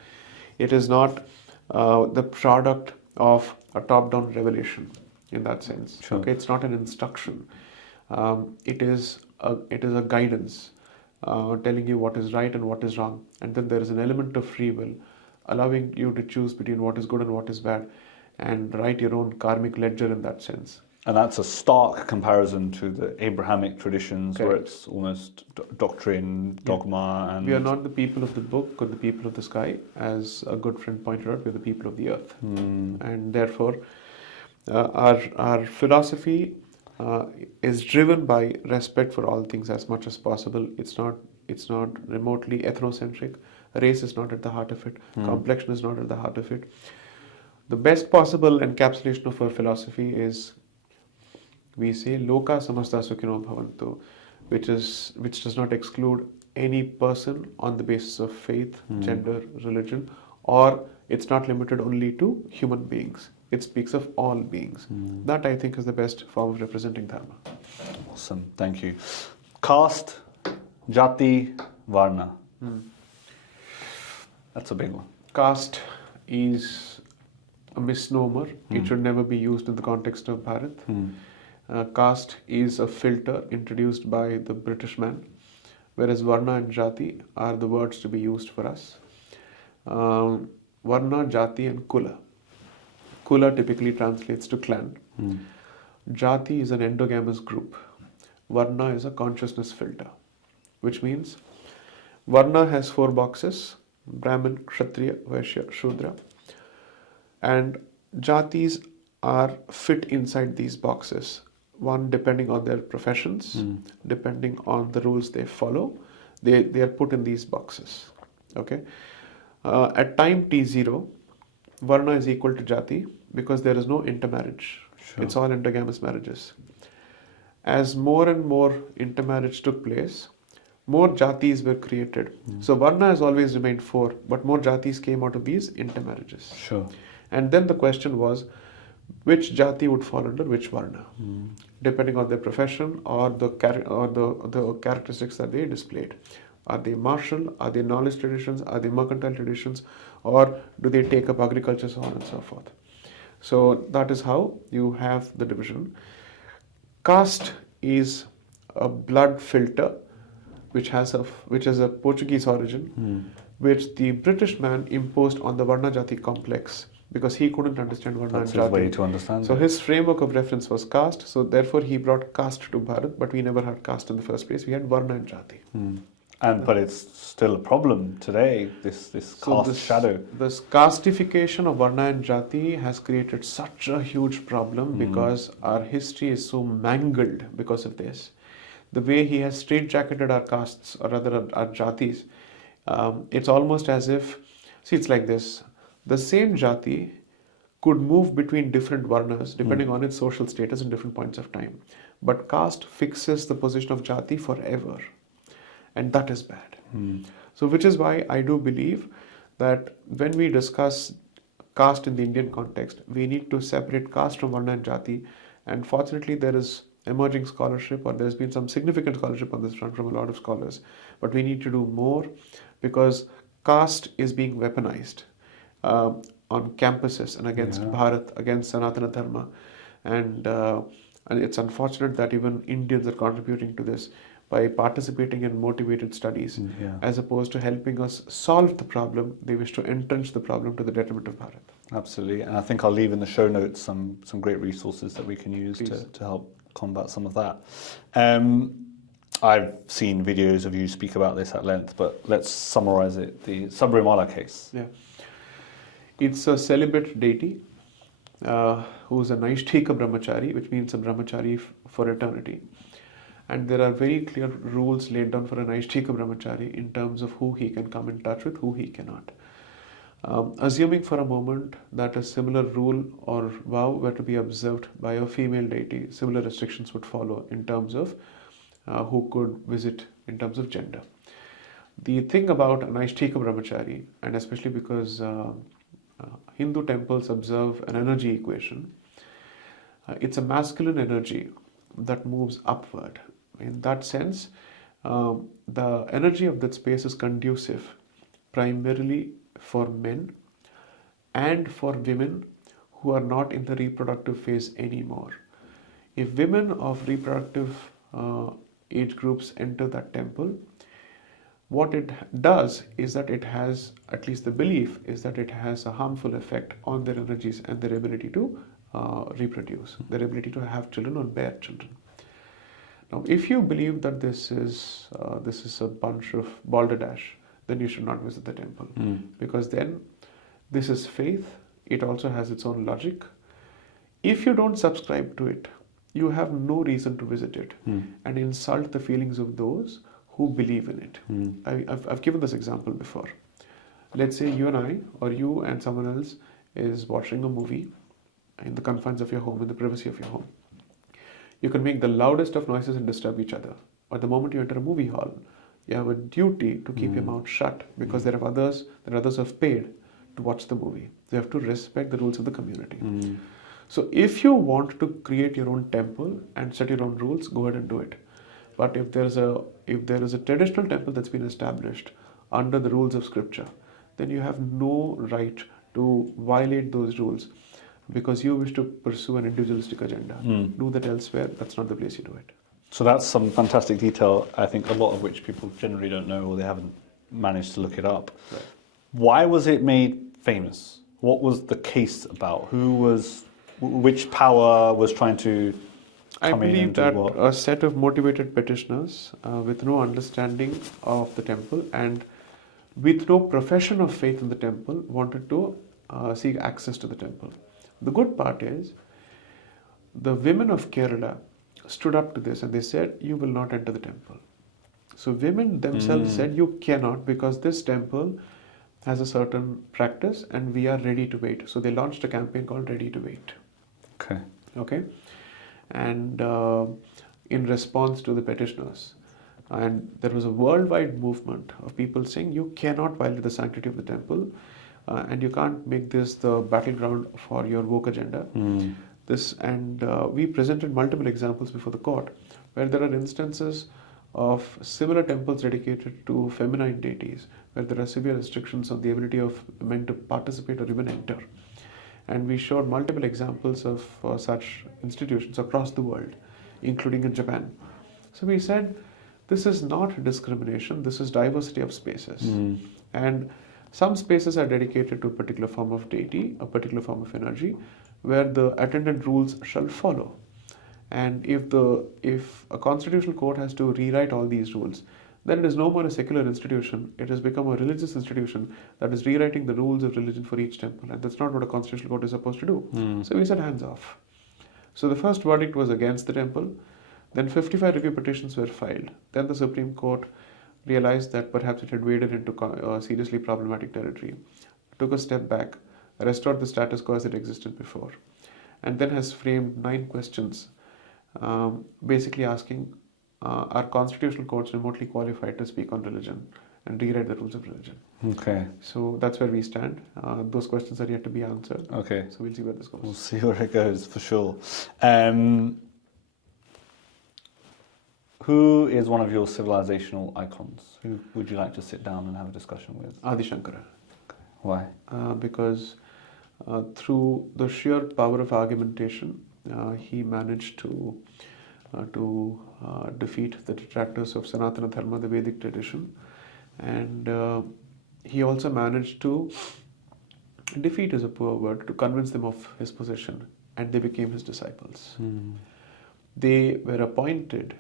It is not the product of a top-down revelation in that sense. Sure. Okay, it's not an instruction. It is a guidance telling you what is right and what is wrong, and then there is an element of free will allowing you to choose between what is good and what is bad, and write your own karmic ledger in that sense. And that's a stark comparison to the Abrahamic traditions, where it's almost doctrine, dogma, and we are not the people of the book or the people of the sky, as a good friend pointed out. We're the people of the earth, and therefore, our philosophy is driven by respect for all things as much as possible. It's not remotely ethnocentric. Race is not at the heart of it. Complexion is not at the heart of it. The best possible encapsulation of our philosophy is, we say loka samasta sukhino bhavantu, which does not exclude any person on the basis of faith, gender, religion, or it's not limited only to human beings. It speaks of all beings. That, I think, is the best form of representing dharma. Awesome, thank you. Caste, Jati, Varna. That's a big one. Caste is a misnomer. It should never be used in the context of Bharat. Caste is a filter introduced by the British man, whereas Varna and Jati are the words to be used for us. Varna, Jati and Kula. Kula typically translates to clan. Jati is an endogamous group. Varna is a consciousness filter, which means Varna has 4 boxes: Brahmin, Kshatriya, Vaishya, Shudra. And Jatis are fit inside these boxes. One, depending on their professions, depending on the rules they follow, they are put in these boxes. Okay. At time T0, Varna is equal to Jati because there is no intermarriage. Sure. It's all endogamous marriages. As more and more intermarriage took place, more Jatis were created. So Varna has always remained 4, but more Jatis came out of these intermarriages. Sure. And then the question was, which Jati would fall under which Varna, depending on their profession or the characteristics that they displayed. Are they martial? Are they knowledge traditions? Are they mercantile traditions? Or do they take up agriculture, so on and so forth? So that is how you have the division. Caste is a blood filter which has a Portuguese origin, which the British man imposed on the Varna Jati complex because he couldn't understand Varna That's and Jati. his way to understand So it. his framework of reference was caste, so therefore he brought caste to Bharat, but we never had caste in the first place. We had Varna and Jati. But it's still a problem today, this caste shadow. This castification of Varna and Jati has created such a huge problem because our history is so mangled because of this. The way he has straitjacketed our castes, or rather our Jatis, it's almost as if, see, it's like this. The same Jati could move between different Varnas depending on its social status in different points of time. But caste fixes the position of Jati forever. And that is bad. So which is why I do believe that when we discuss caste in the Indian context, we need to separate caste from Varna and Jati. And fortunately, there is emerging scholarship, or there's been some significant scholarship on this front from a lot of scholars. But we need to do more because caste is being weaponized on campuses and against Bharat, against Sanatana Dharma. And it's unfortunate that even Indians are contributing to this by participating in motivated studies, as opposed to helping us solve the problem. They wish to entrench the problem to the detriment of Bharat. Absolutely, and I think I'll leave in the show notes some great resources that we can use to help combat some of that. I've seen videos of you speak about this at length, but let's summarize it. The Sabrimala case. Yeah. It's a celibate deity who's a Naishthika brahmachari, which means a brahmachari for eternity. And there are very clear rules laid down for a Naishthika brahmachari in terms of who he can come in touch with, who he cannot. Assuming for a moment that a similar rule or vow were to be observed by a female deity, similar restrictions would follow in terms of who could visit in terms of gender. The thing about an Naishthika brahmachari, and especially because Hindu temples observe an energy equation, it's a masculine energy that moves upward. In that sense, the energy of that space is conducive primarily for men and for women who are not in the reproductive phase anymore. If women of reproductive age groups enter that temple, what it does is that it has, at least the belief is that it has a harmful effect on their energies and their ability to reproduce, their ability to have children or bear children. Now, if you believe that this is a bunch of balderdash, then you should not visit the temple, because then this is faith. It also has its own logic. If you don't subscribe to it, you have no reason to visit it and insult the feelings of those who believe in it. I've given this example before. Let's say you and I, or you and someone else, is watching a movie in the confines of your home, in the privacy of your home. You can make the loudest of noises and disturb each other. But the moment you enter a movie hall, you have a duty to keep your mouth shut, because there are others who have paid to watch the movie. You have to respect the rules of the community. So if you want to create your own temple and set your own rules, go ahead and do it. But if there is a traditional temple that's been established under the rules of scripture, then you have no right to violate those rules because you wish to pursue an individualistic agenda. Do that elsewhere. That's not the place you do it. So that's some fantastic detail, I think a lot of which people generally don't know, or they haven't managed to look it up. Right. Why was it made famous? What was the case about? Which power was trying to come in and believe do that what? a set of motivated petitioners with no understanding of the temple and with no profession of faith in the temple wanted to seek access to the temple. The good part is the women of Kerala stood up to this and they said, you will not enter the temple. So women themselves said, you cannot, because this temple has a certain practice and we are ready to wait. So they launched a campaign called Ready to Wait. Okay. And in response to the petitioners, and there was a worldwide movement of people saying you cannot violate the sanctity of the temple and you can't make this the battleground for your woke agenda. We presented multiple examples before the court where there are instances of similar temples dedicated to feminine deities where there are severe restrictions on the ability of men to participate or even enter. And we showed multiple examples of such institutions across the world, including in Japan. So we said, this is not discrimination, this is diversity of spaces. And some spaces are dedicated to a particular form of deity, a particular form of energy, where the attendant rules shall follow. And if a constitutional court has to rewrite all these rules, then it is no more a secular institution. It has become a religious institution that is rewriting the rules of religion for each temple. And that's not what a constitutional court is supposed to do. So we said hands off. So the first verdict was against the temple. Then 55 review petitions were filed. Then the Supreme Court realized that perhaps it had waded into seriously problematic territory, took a step back, restored the status quo as it existed before, and then has framed 9 questions, basically asking, are constitutional courts remotely qualified to speak on religion and rewrite the rules of religion? Okay. So that's where we stand. Those questions are yet to be answered. Okay. So we'll see where this goes. We'll see where it goes, for sure. Who is one of your civilizational icons? Who would you like to sit down and have a discussion with? Adi Shankara. Okay. Why? Because through the sheer power of argumentation, he managed to defeat the detractors of Sanatana Dharma, the Vedic tradition, and he also managed to defeat is a poor word, to convince them of his position, and they became his disciples. They were appointed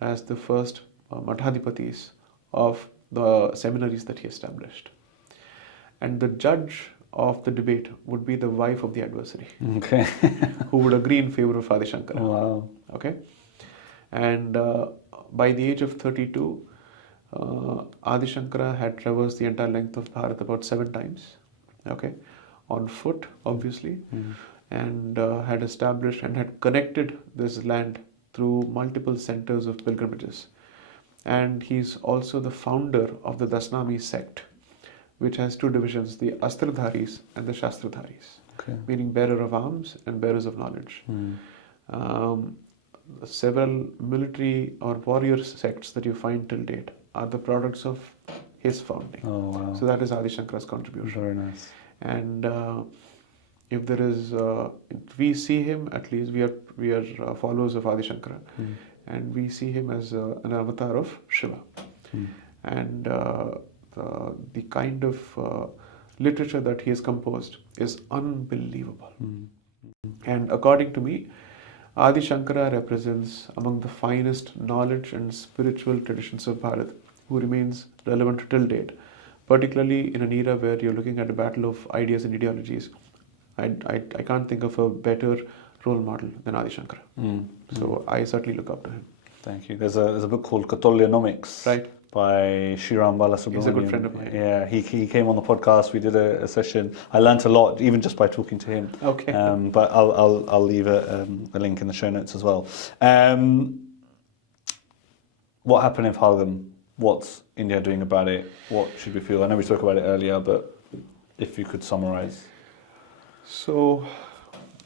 as the first Madhadipatis of the seminaries that he established. And the judge of the debate would be the wife of the adversary, okay. who would agree in favor of Adi Shankara. Wow. Okay? And by the age of 32, Adi Shankara had traversed the entire length of Bharat about 7 times, okay, on foot, obviously, and had established and had connected this land through multiple centers of pilgrimages. And he's also the founder of the Dasnami sect, which has 2 divisions, the Astradharis and the Shastradharis, okay. meaning bearer of arms and bearers of knowledge. Several military or warrior sects that you find till date are the products of his founding. Oh, wow. So that is Adi Shankara's contribution. Very nice. And if there is, we see him, at least we are followers of Adi Shankara, and we see him as an avatar of Shiva. and the kind of literature that he has composed is unbelievable. And according to me, Adi Shankara represents among the finest knowledge and spiritual traditions of Bharat, who remains relevant till date, particularly in an era where you're looking at a battle of ideas and ideologies. I can't think of a better role model than Adi Shankara. So I certainly look up to him. Thank you. There's a book called Catolianomics, right, by Sriram Balasubramanian. He's a good friend of mine. Yeah, he came on the podcast. We did a session. I learnt a lot even just by talking to him. Okay. But I'll leave a link in the show notes as well. What happened in Phalgam? What's India doing about it? What should we feel? I know we spoke about it earlier, but if you could summarize. So,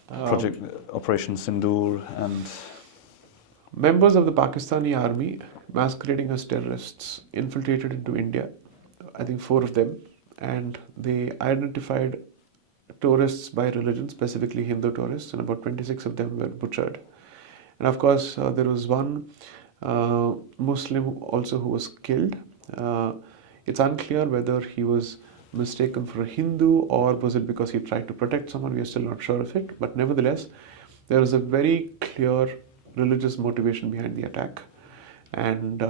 Project Operation Sindoor and members of the Pakistani army masquerading as terrorists infiltrated into India, I think 4 of them, and they identified tourists by religion, specifically Hindu tourists, and about 26 of them were butchered. And of course, there was one Muslim also who was killed. It's unclear whether he was mistaken for a Hindu or was it because he tried to protect someone. We are still not sure of it, but nevertheless, there was a very clear religious motivation behind the attack. And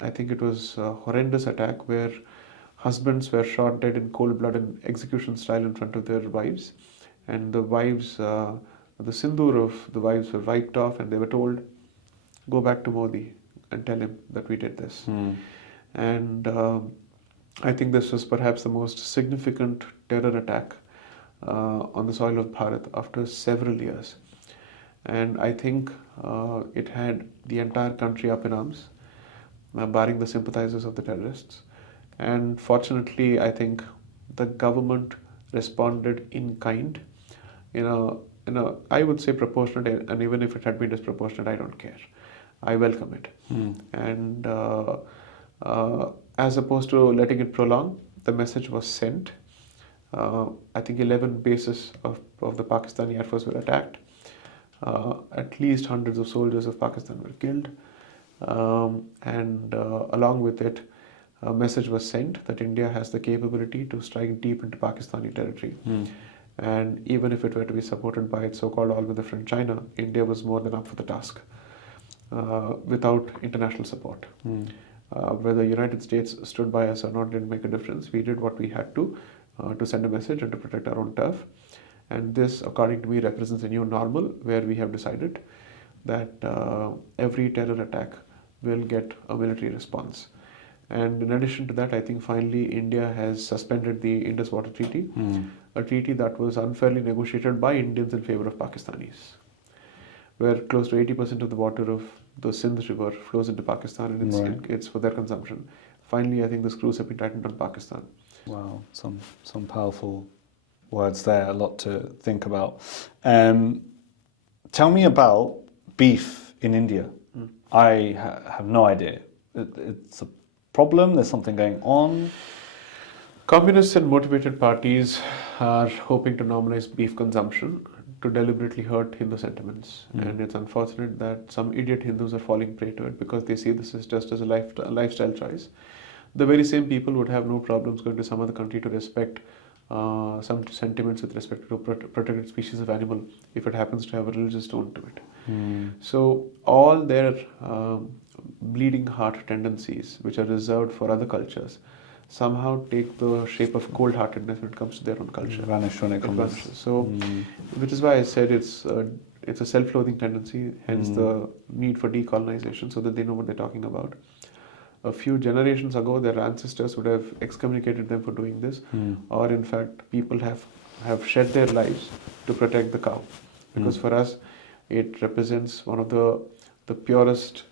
I think it was a horrendous attack where husbands were shot dead in cold blood and execution style in front of their wives, and the wives, the sindoor of the wives were wiped off, and they were told, go back to Modi and tell him that we did this. And I think this was perhaps the most significant terror attack on the soil of Bharat after several years. And I think it had the entire country up in arms, barring the sympathizers of the terrorists. And fortunately, I think the government responded in kind, I would say proportionate, and even if it had been disproportionate, I don't care. I welcome it. And as opposed to letting it prolong, the message was sent. I think 11 bases of the Pakistani Air Force were attacked. At least hundreds of soldiers of Pakistan were killed. And along with it, a message was sent that India has the capability to strike deep into Pakistani territory. And even if it were to be supported by its so-called all-weather friend China, India was more than up for the task without international support. Whether the United States stood by us or not didn't make a difference. We did what we had to send a message and to protect our own turf. And this, according to me, represents a new normal where we have decided that every terror attack will get a military response. And in addition to that, I think finally India has suspended the Indus Water Treaty, a treaty that was unfairly negotiated by Indians in favor of Pakistanis, where close to 80% of the water of the Sindh River flows into Pakistan and it's for their consumption. Finally, I think the screws have been tightened on Pakistan. Wow, some powerful words there, a lot to think about. Tell me about beef in India. I have no idea. It's a problem, there's something going on. Communists and motivated parties are hoping to normalize beef consumption to deliberately hurt Hindu sentiments. And it's unfortunate that some idiot Hindus are falling prey to it because they see this as just as a lifestyle choice. The very same people would have no problems going to some other country to respect some sentiments with respect to protected species of animal if it happens to have a religious tone to it. So all their bleeding heart tendencies, which are reserved for other cultures, somehow take the shape of cold-heartedness when it comes to their own culture. Vanish when it comes. So, which is why I said it's a self-loathing tendency, hence the need for decolonization, so that they know what they're talking about. A few generations ago, their ancestors would have excommunicated them for doing this, or in fact, people have shed their lives to protect the cow, because for us, it represents one of the purest,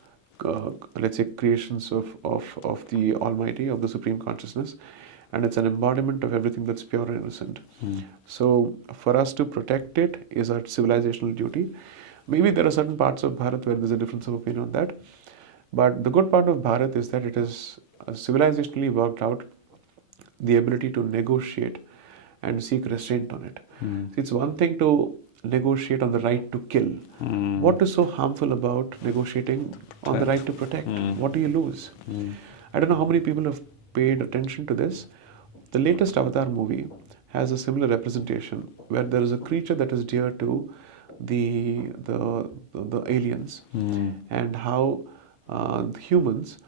let's say, creations of the Almighty, of the Supreme Consciousness, and it's an embodiment of everything that's pure and innocent. So, for us to protect it is our civilizational duty. Maybe there are certain parts of Bharat where there's a difference of opinion on that. But the good part of Bharat is that it has civilizationally worked out the ability to negotiate and seek restraint on it. It's one thing to negotiate on the right to kill. What is so harmful about negotiating on the right to protect? What do you lose? I don't know how many people have paid attention to this. The latest Avatar movie has a similar representation where there is a creature that is dear to the aliens, and how the humans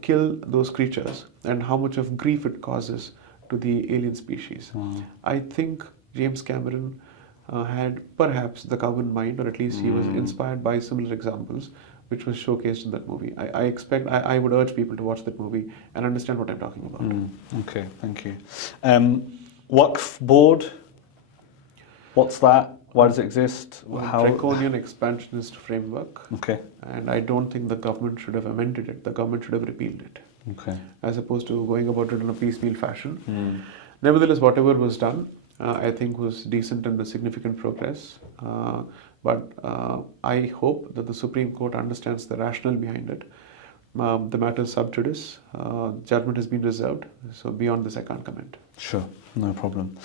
kill those creatures and how much of grief it causes to the alien species. I think James Cameron had perhaps the common mind, or at least he was inspired by similar examples which was showcased in that movie. I would urge people to watch that movie and understand what I'm talking about. Okay, thank you. Waqf board, what's that? Why does it exist? Draconian expansionist framework. Okay. And I don't think the government should have amended it. The government should have repealed it. Okay. As opposed to going about it in a piecemeal fashion. Nevertheless, whatever was done, I think was decent and a significant progress. But I hope that the Supreme Court understands the rationale behind it. The matter is sub judice. Judgment has been reserved. So beyond this, I can't comment. Sure, no problem.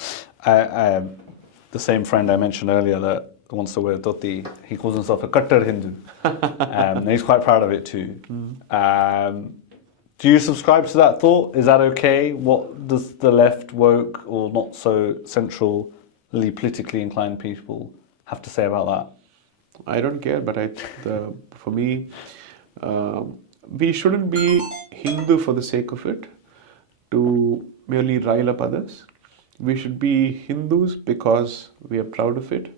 The same friend I mentioned earlier that wants to wear dhoti, he calls himself a Kattar Hindu. And he's quite proud of it too. Do you subscribe to that thought? Is that okay? What does the left, woke, or not so centrally politically inclined people have to say about that? I don't care, but for me, we shouldn't be Hindu for the sake of it, to merely rile up others. We should be Hindus because we are proud of it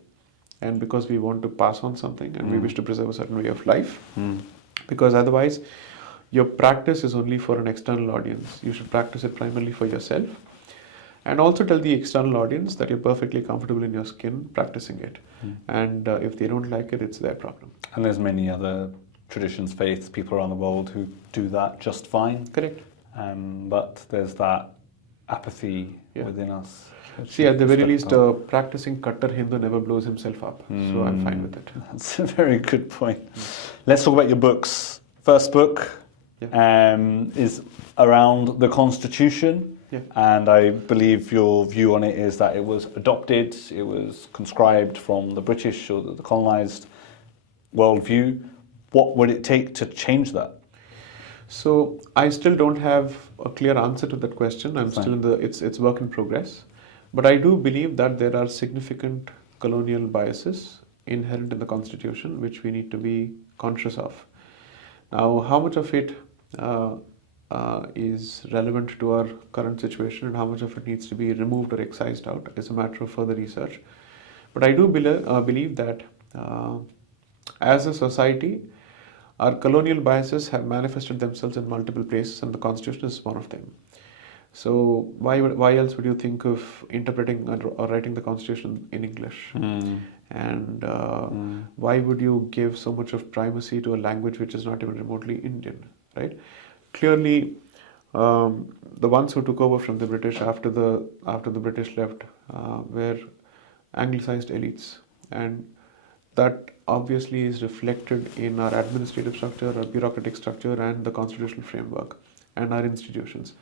and because we want to pass on something and we wish to preserve a certain way of life. Because otherwise, your practice is only for an external audience. You should practice it primarily for yourself. And also tell the external audience that you're perfectly comfortable in your skin practicing it. And if they don't like it, it's their problem. And there's many other traditions, faiths, people around the world who do that just fine. Correct. But there's that apathy within us. See, at the very least, practicing Kattar Hindu never blows himself up. So I'm fine with it. That's a very good point. Let's talk about your books. First book is around the Constitution. And I believe your view on it is that it was adopted, it was conscribed from the British or the colonised worldview. What would it take to change that? So I still don't have a clear answer to that question. I'm still in it's work in progress. But I do believe that there are significant colonial biases inherent in the Constitution which we need to be conscious of. Now, how much of it is relevant to our current situation and how much of it needs to be removed or excised out is a matter of further research. But I do believe that as a society, our colonial biases have manifested themselves in multiple places, and the Constitution is one of them. So why else would you think of interpreting or writing the Constitution in English? And why would you give so much of primacy to a language which is not even remotely Indian, right? Clearly, the ones who took over from the British after the British left were anglicized elites, and that obviously is reflected in our administrative structure, our bureaucratic structure, and the constitutional framework and our institutions.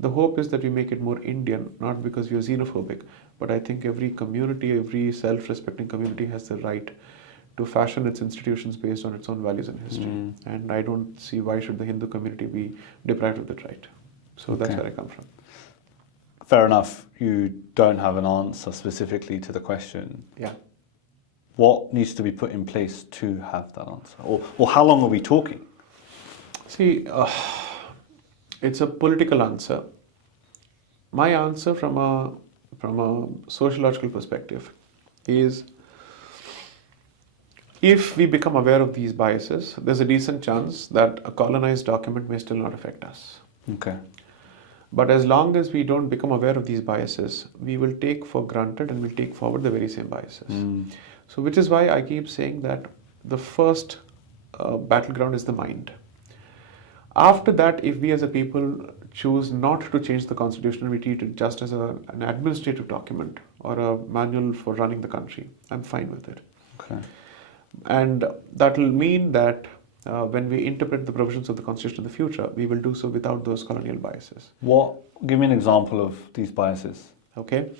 The hope is that we make it more Indian, not because we are xenophobic, but I think every community, every self-respecting community has the right to fashion its institutions based on its own values and history. And I don't see why should the Hindu community be deprived of that right. So that's where I come from. Fair enough. You don't have an answer specifically to the question. Yeah. What needs to be put in place to have that answer? Or how long are we talking? See, it's a political answer. My answer from a sociological perspective is, if we become aware of these biases, there's a decent chance that a colonized document may still not affect us. Okay. But as long as we don't become aware of these biases, we will take for granted and we'll take forward the very same biases. So which is why I keep saying that the first battleground is the mind. After that, if we as a people choose not to change the Constitution, we treat it just as an administrative document or a manual for running the country, I'm fine with it. Okay. And that will mean that when we interpret the provisions of the Constitution in the future, we will do so without those colonial biases. Give me an example of these biases. Okay.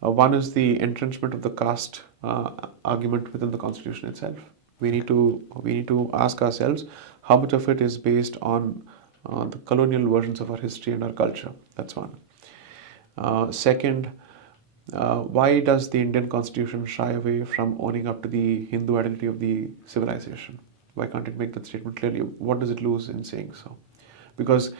One is the entrenchment of the caste argument within the Constitution itself. We need to ask ourselves how much of it is based on the colonial versions of our history and our culture. That's one. Second, why does the Indian constitution shy away from owning up to the Hindu identity of the civilization? Why can't it make that statement clearly? What does it lose in saying so? Because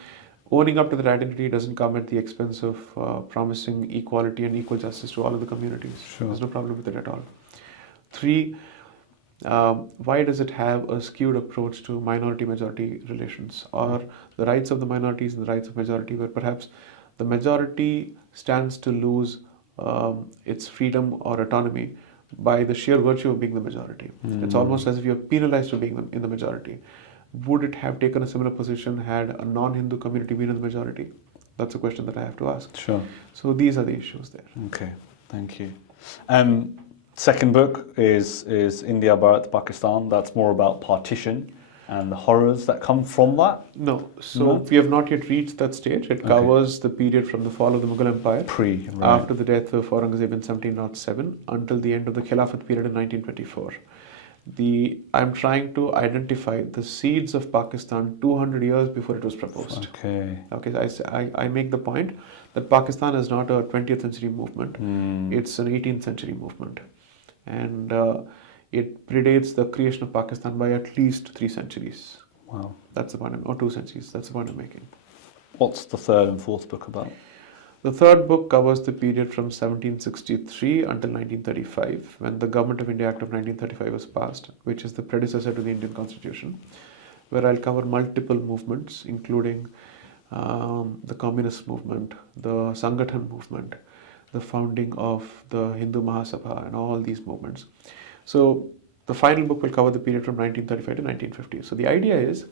owning up to that identity doesn't come at the expense of promising equality and equal justice to all of the communities. Sure. There's no problem with it at all. Three, why does it have a skewed approach to minority-majority relations, or the rights of the minorities and the rights of majority, where perhaps the majority stands to lose its freedom or autonomy by the sheer virtue of being the majority. It's almost as if you're penalized for being in the majority. Would it have taken a similar position had a non-Hindu community been in the majority? That's a question that I have to ask. Sure. So these are the issues there. Okay, thank you. Second book is India, Bharat, Pakistan. That's more about partition and the horrors that come from that. No, so we have not yet reached that stage. It covers the period from the fall of the Mughal Empire, after the death of Aurangzeb in 1707, until the end of the Khilafat period in 1924. I'm trying to identify the seeds of Pakistan 200 years before it was proposed. Okay. I make the point that Pakistan is not a 20th century movement. It's an 18th century movement. And it predates the creation of Pakistan by at least 3 centuries. Wow. That's the point, or 2 centuries. That's the point I'm making. What's the third and fourth book about? The third book covers the period from 1763 until 1935, when the Government of India Act of 1935 was passed, which is the predecessor to the Indian Constitution, where I'll cover multiple movements, including the communist movement, the Sangathan movement, the founding of the Hindu Mahasabha, and all these movements. So the final book will cover the period from 1935 to 1950. So the idea is,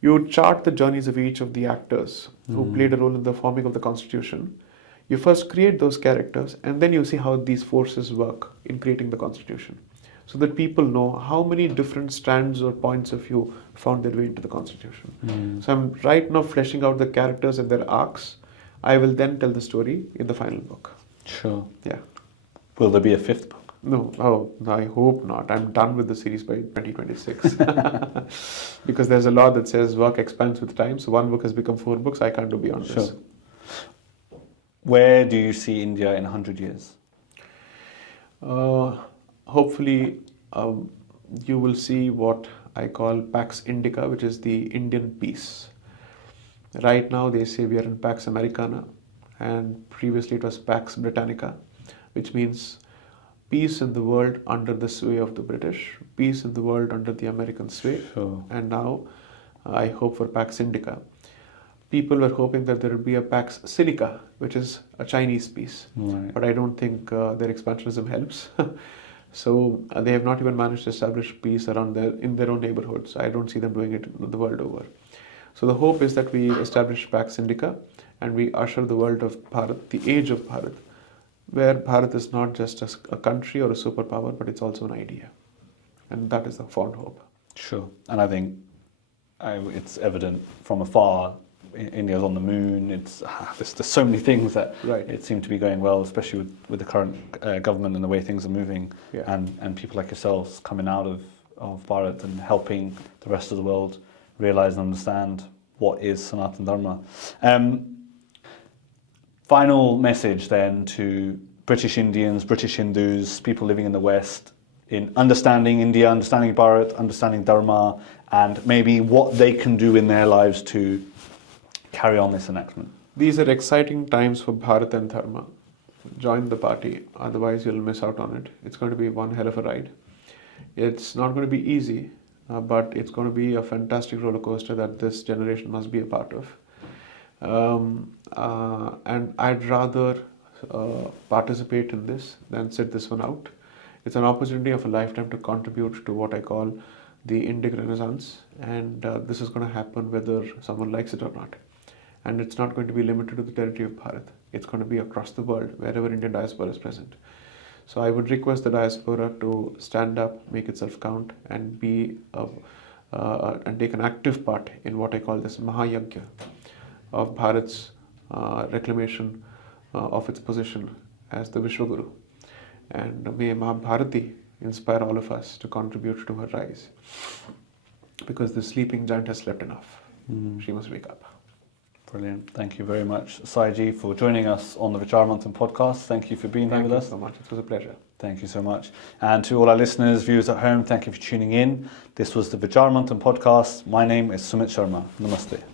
you chart the journeys of each of the actors who played a role in the forming of the constitution. You first create those characters, and then you see how these forces work in creating the constitution, so that people know how many different strands or points of view found their way into the constitution. So I'm right now fleshing out the characters and their arcs. I will then tell the story in the final book. Sure. Yeah. Will there be a fifth book? No, I hope not. I'm done with the series by 2026. Because there's a law that says work expands with time. So one book has become 4 books. I can't do beyond this. Where do you see India in 100 years? Hopefully, you will see what I call Pax Indica, which is the Indian peace. Right now, they say we are in Pax Americana, and previously it was Pax Britannica, which means peace in the world under the sway of the British, peace in the world under the American sway, and now I hope for Pax Indica. People were hoping that there would be a Pax Sinica, which is a Chinese peace, but I don't think their expansionism helps. So they have not even managed to establish peace around in their own neighborhoods. I don't see them doing it the world over. So the hope is that we establish Pax Indica and we usher the world of Bharat, the age of Bharat, where Bharat is not just a country or a superpower, but it's also an idea. And that is the fond hope. Sure. And I think it's evident from afar, India's on the moon. There's so many things that it seem to be going well, especially with the current government and the way things are moving, and people like yourselves coming out of Bharat and helping the rest of the world realize and understand what is Sanatana Dharma. Final message then to British Indians, British Hindus, people living in the West, in understanding India, understanding Bharat, understanding Dharma, and maybe what they can do in their lives to carry on this enactment. These are exciting times for Bharat and Dharma. Join the party, otherwise you'll miss out on it. It's going to be one hell of a ride. It's not going to be easy, but it's going to be a fantastic roller coaster that this generation must be a part of. And I'd rather participate in this than sit this one out. It's an opportunity of a lifetime to contribute to what I call the Indic Renaissance, and this is going to happen whether someone likes it or not. And it's not going to be limited to the territory of Bharat. It's going to be across the world, wherever Indian diaspora is present. So I would request the diaspora to stand up, make itself count, and be and take an active part in what I call this Mahayagya of Bharat's reclamation of its position as the Vishwaguru. And may Mahabharati inspire all of us to contribute to her rise, because the sleeping giant has slept enough. She must wake up. Brilliant. Thank you very much, Sai for joining us on the Vicharamantan podcast. Thank you for being here with us. Thank you so much. It was a pleasure. Thank you so much. And to all our listeners, viewers at home, thank you for tuning in. This was the Vicharamantan podcast. My name is Sumit Sharma. Namaste.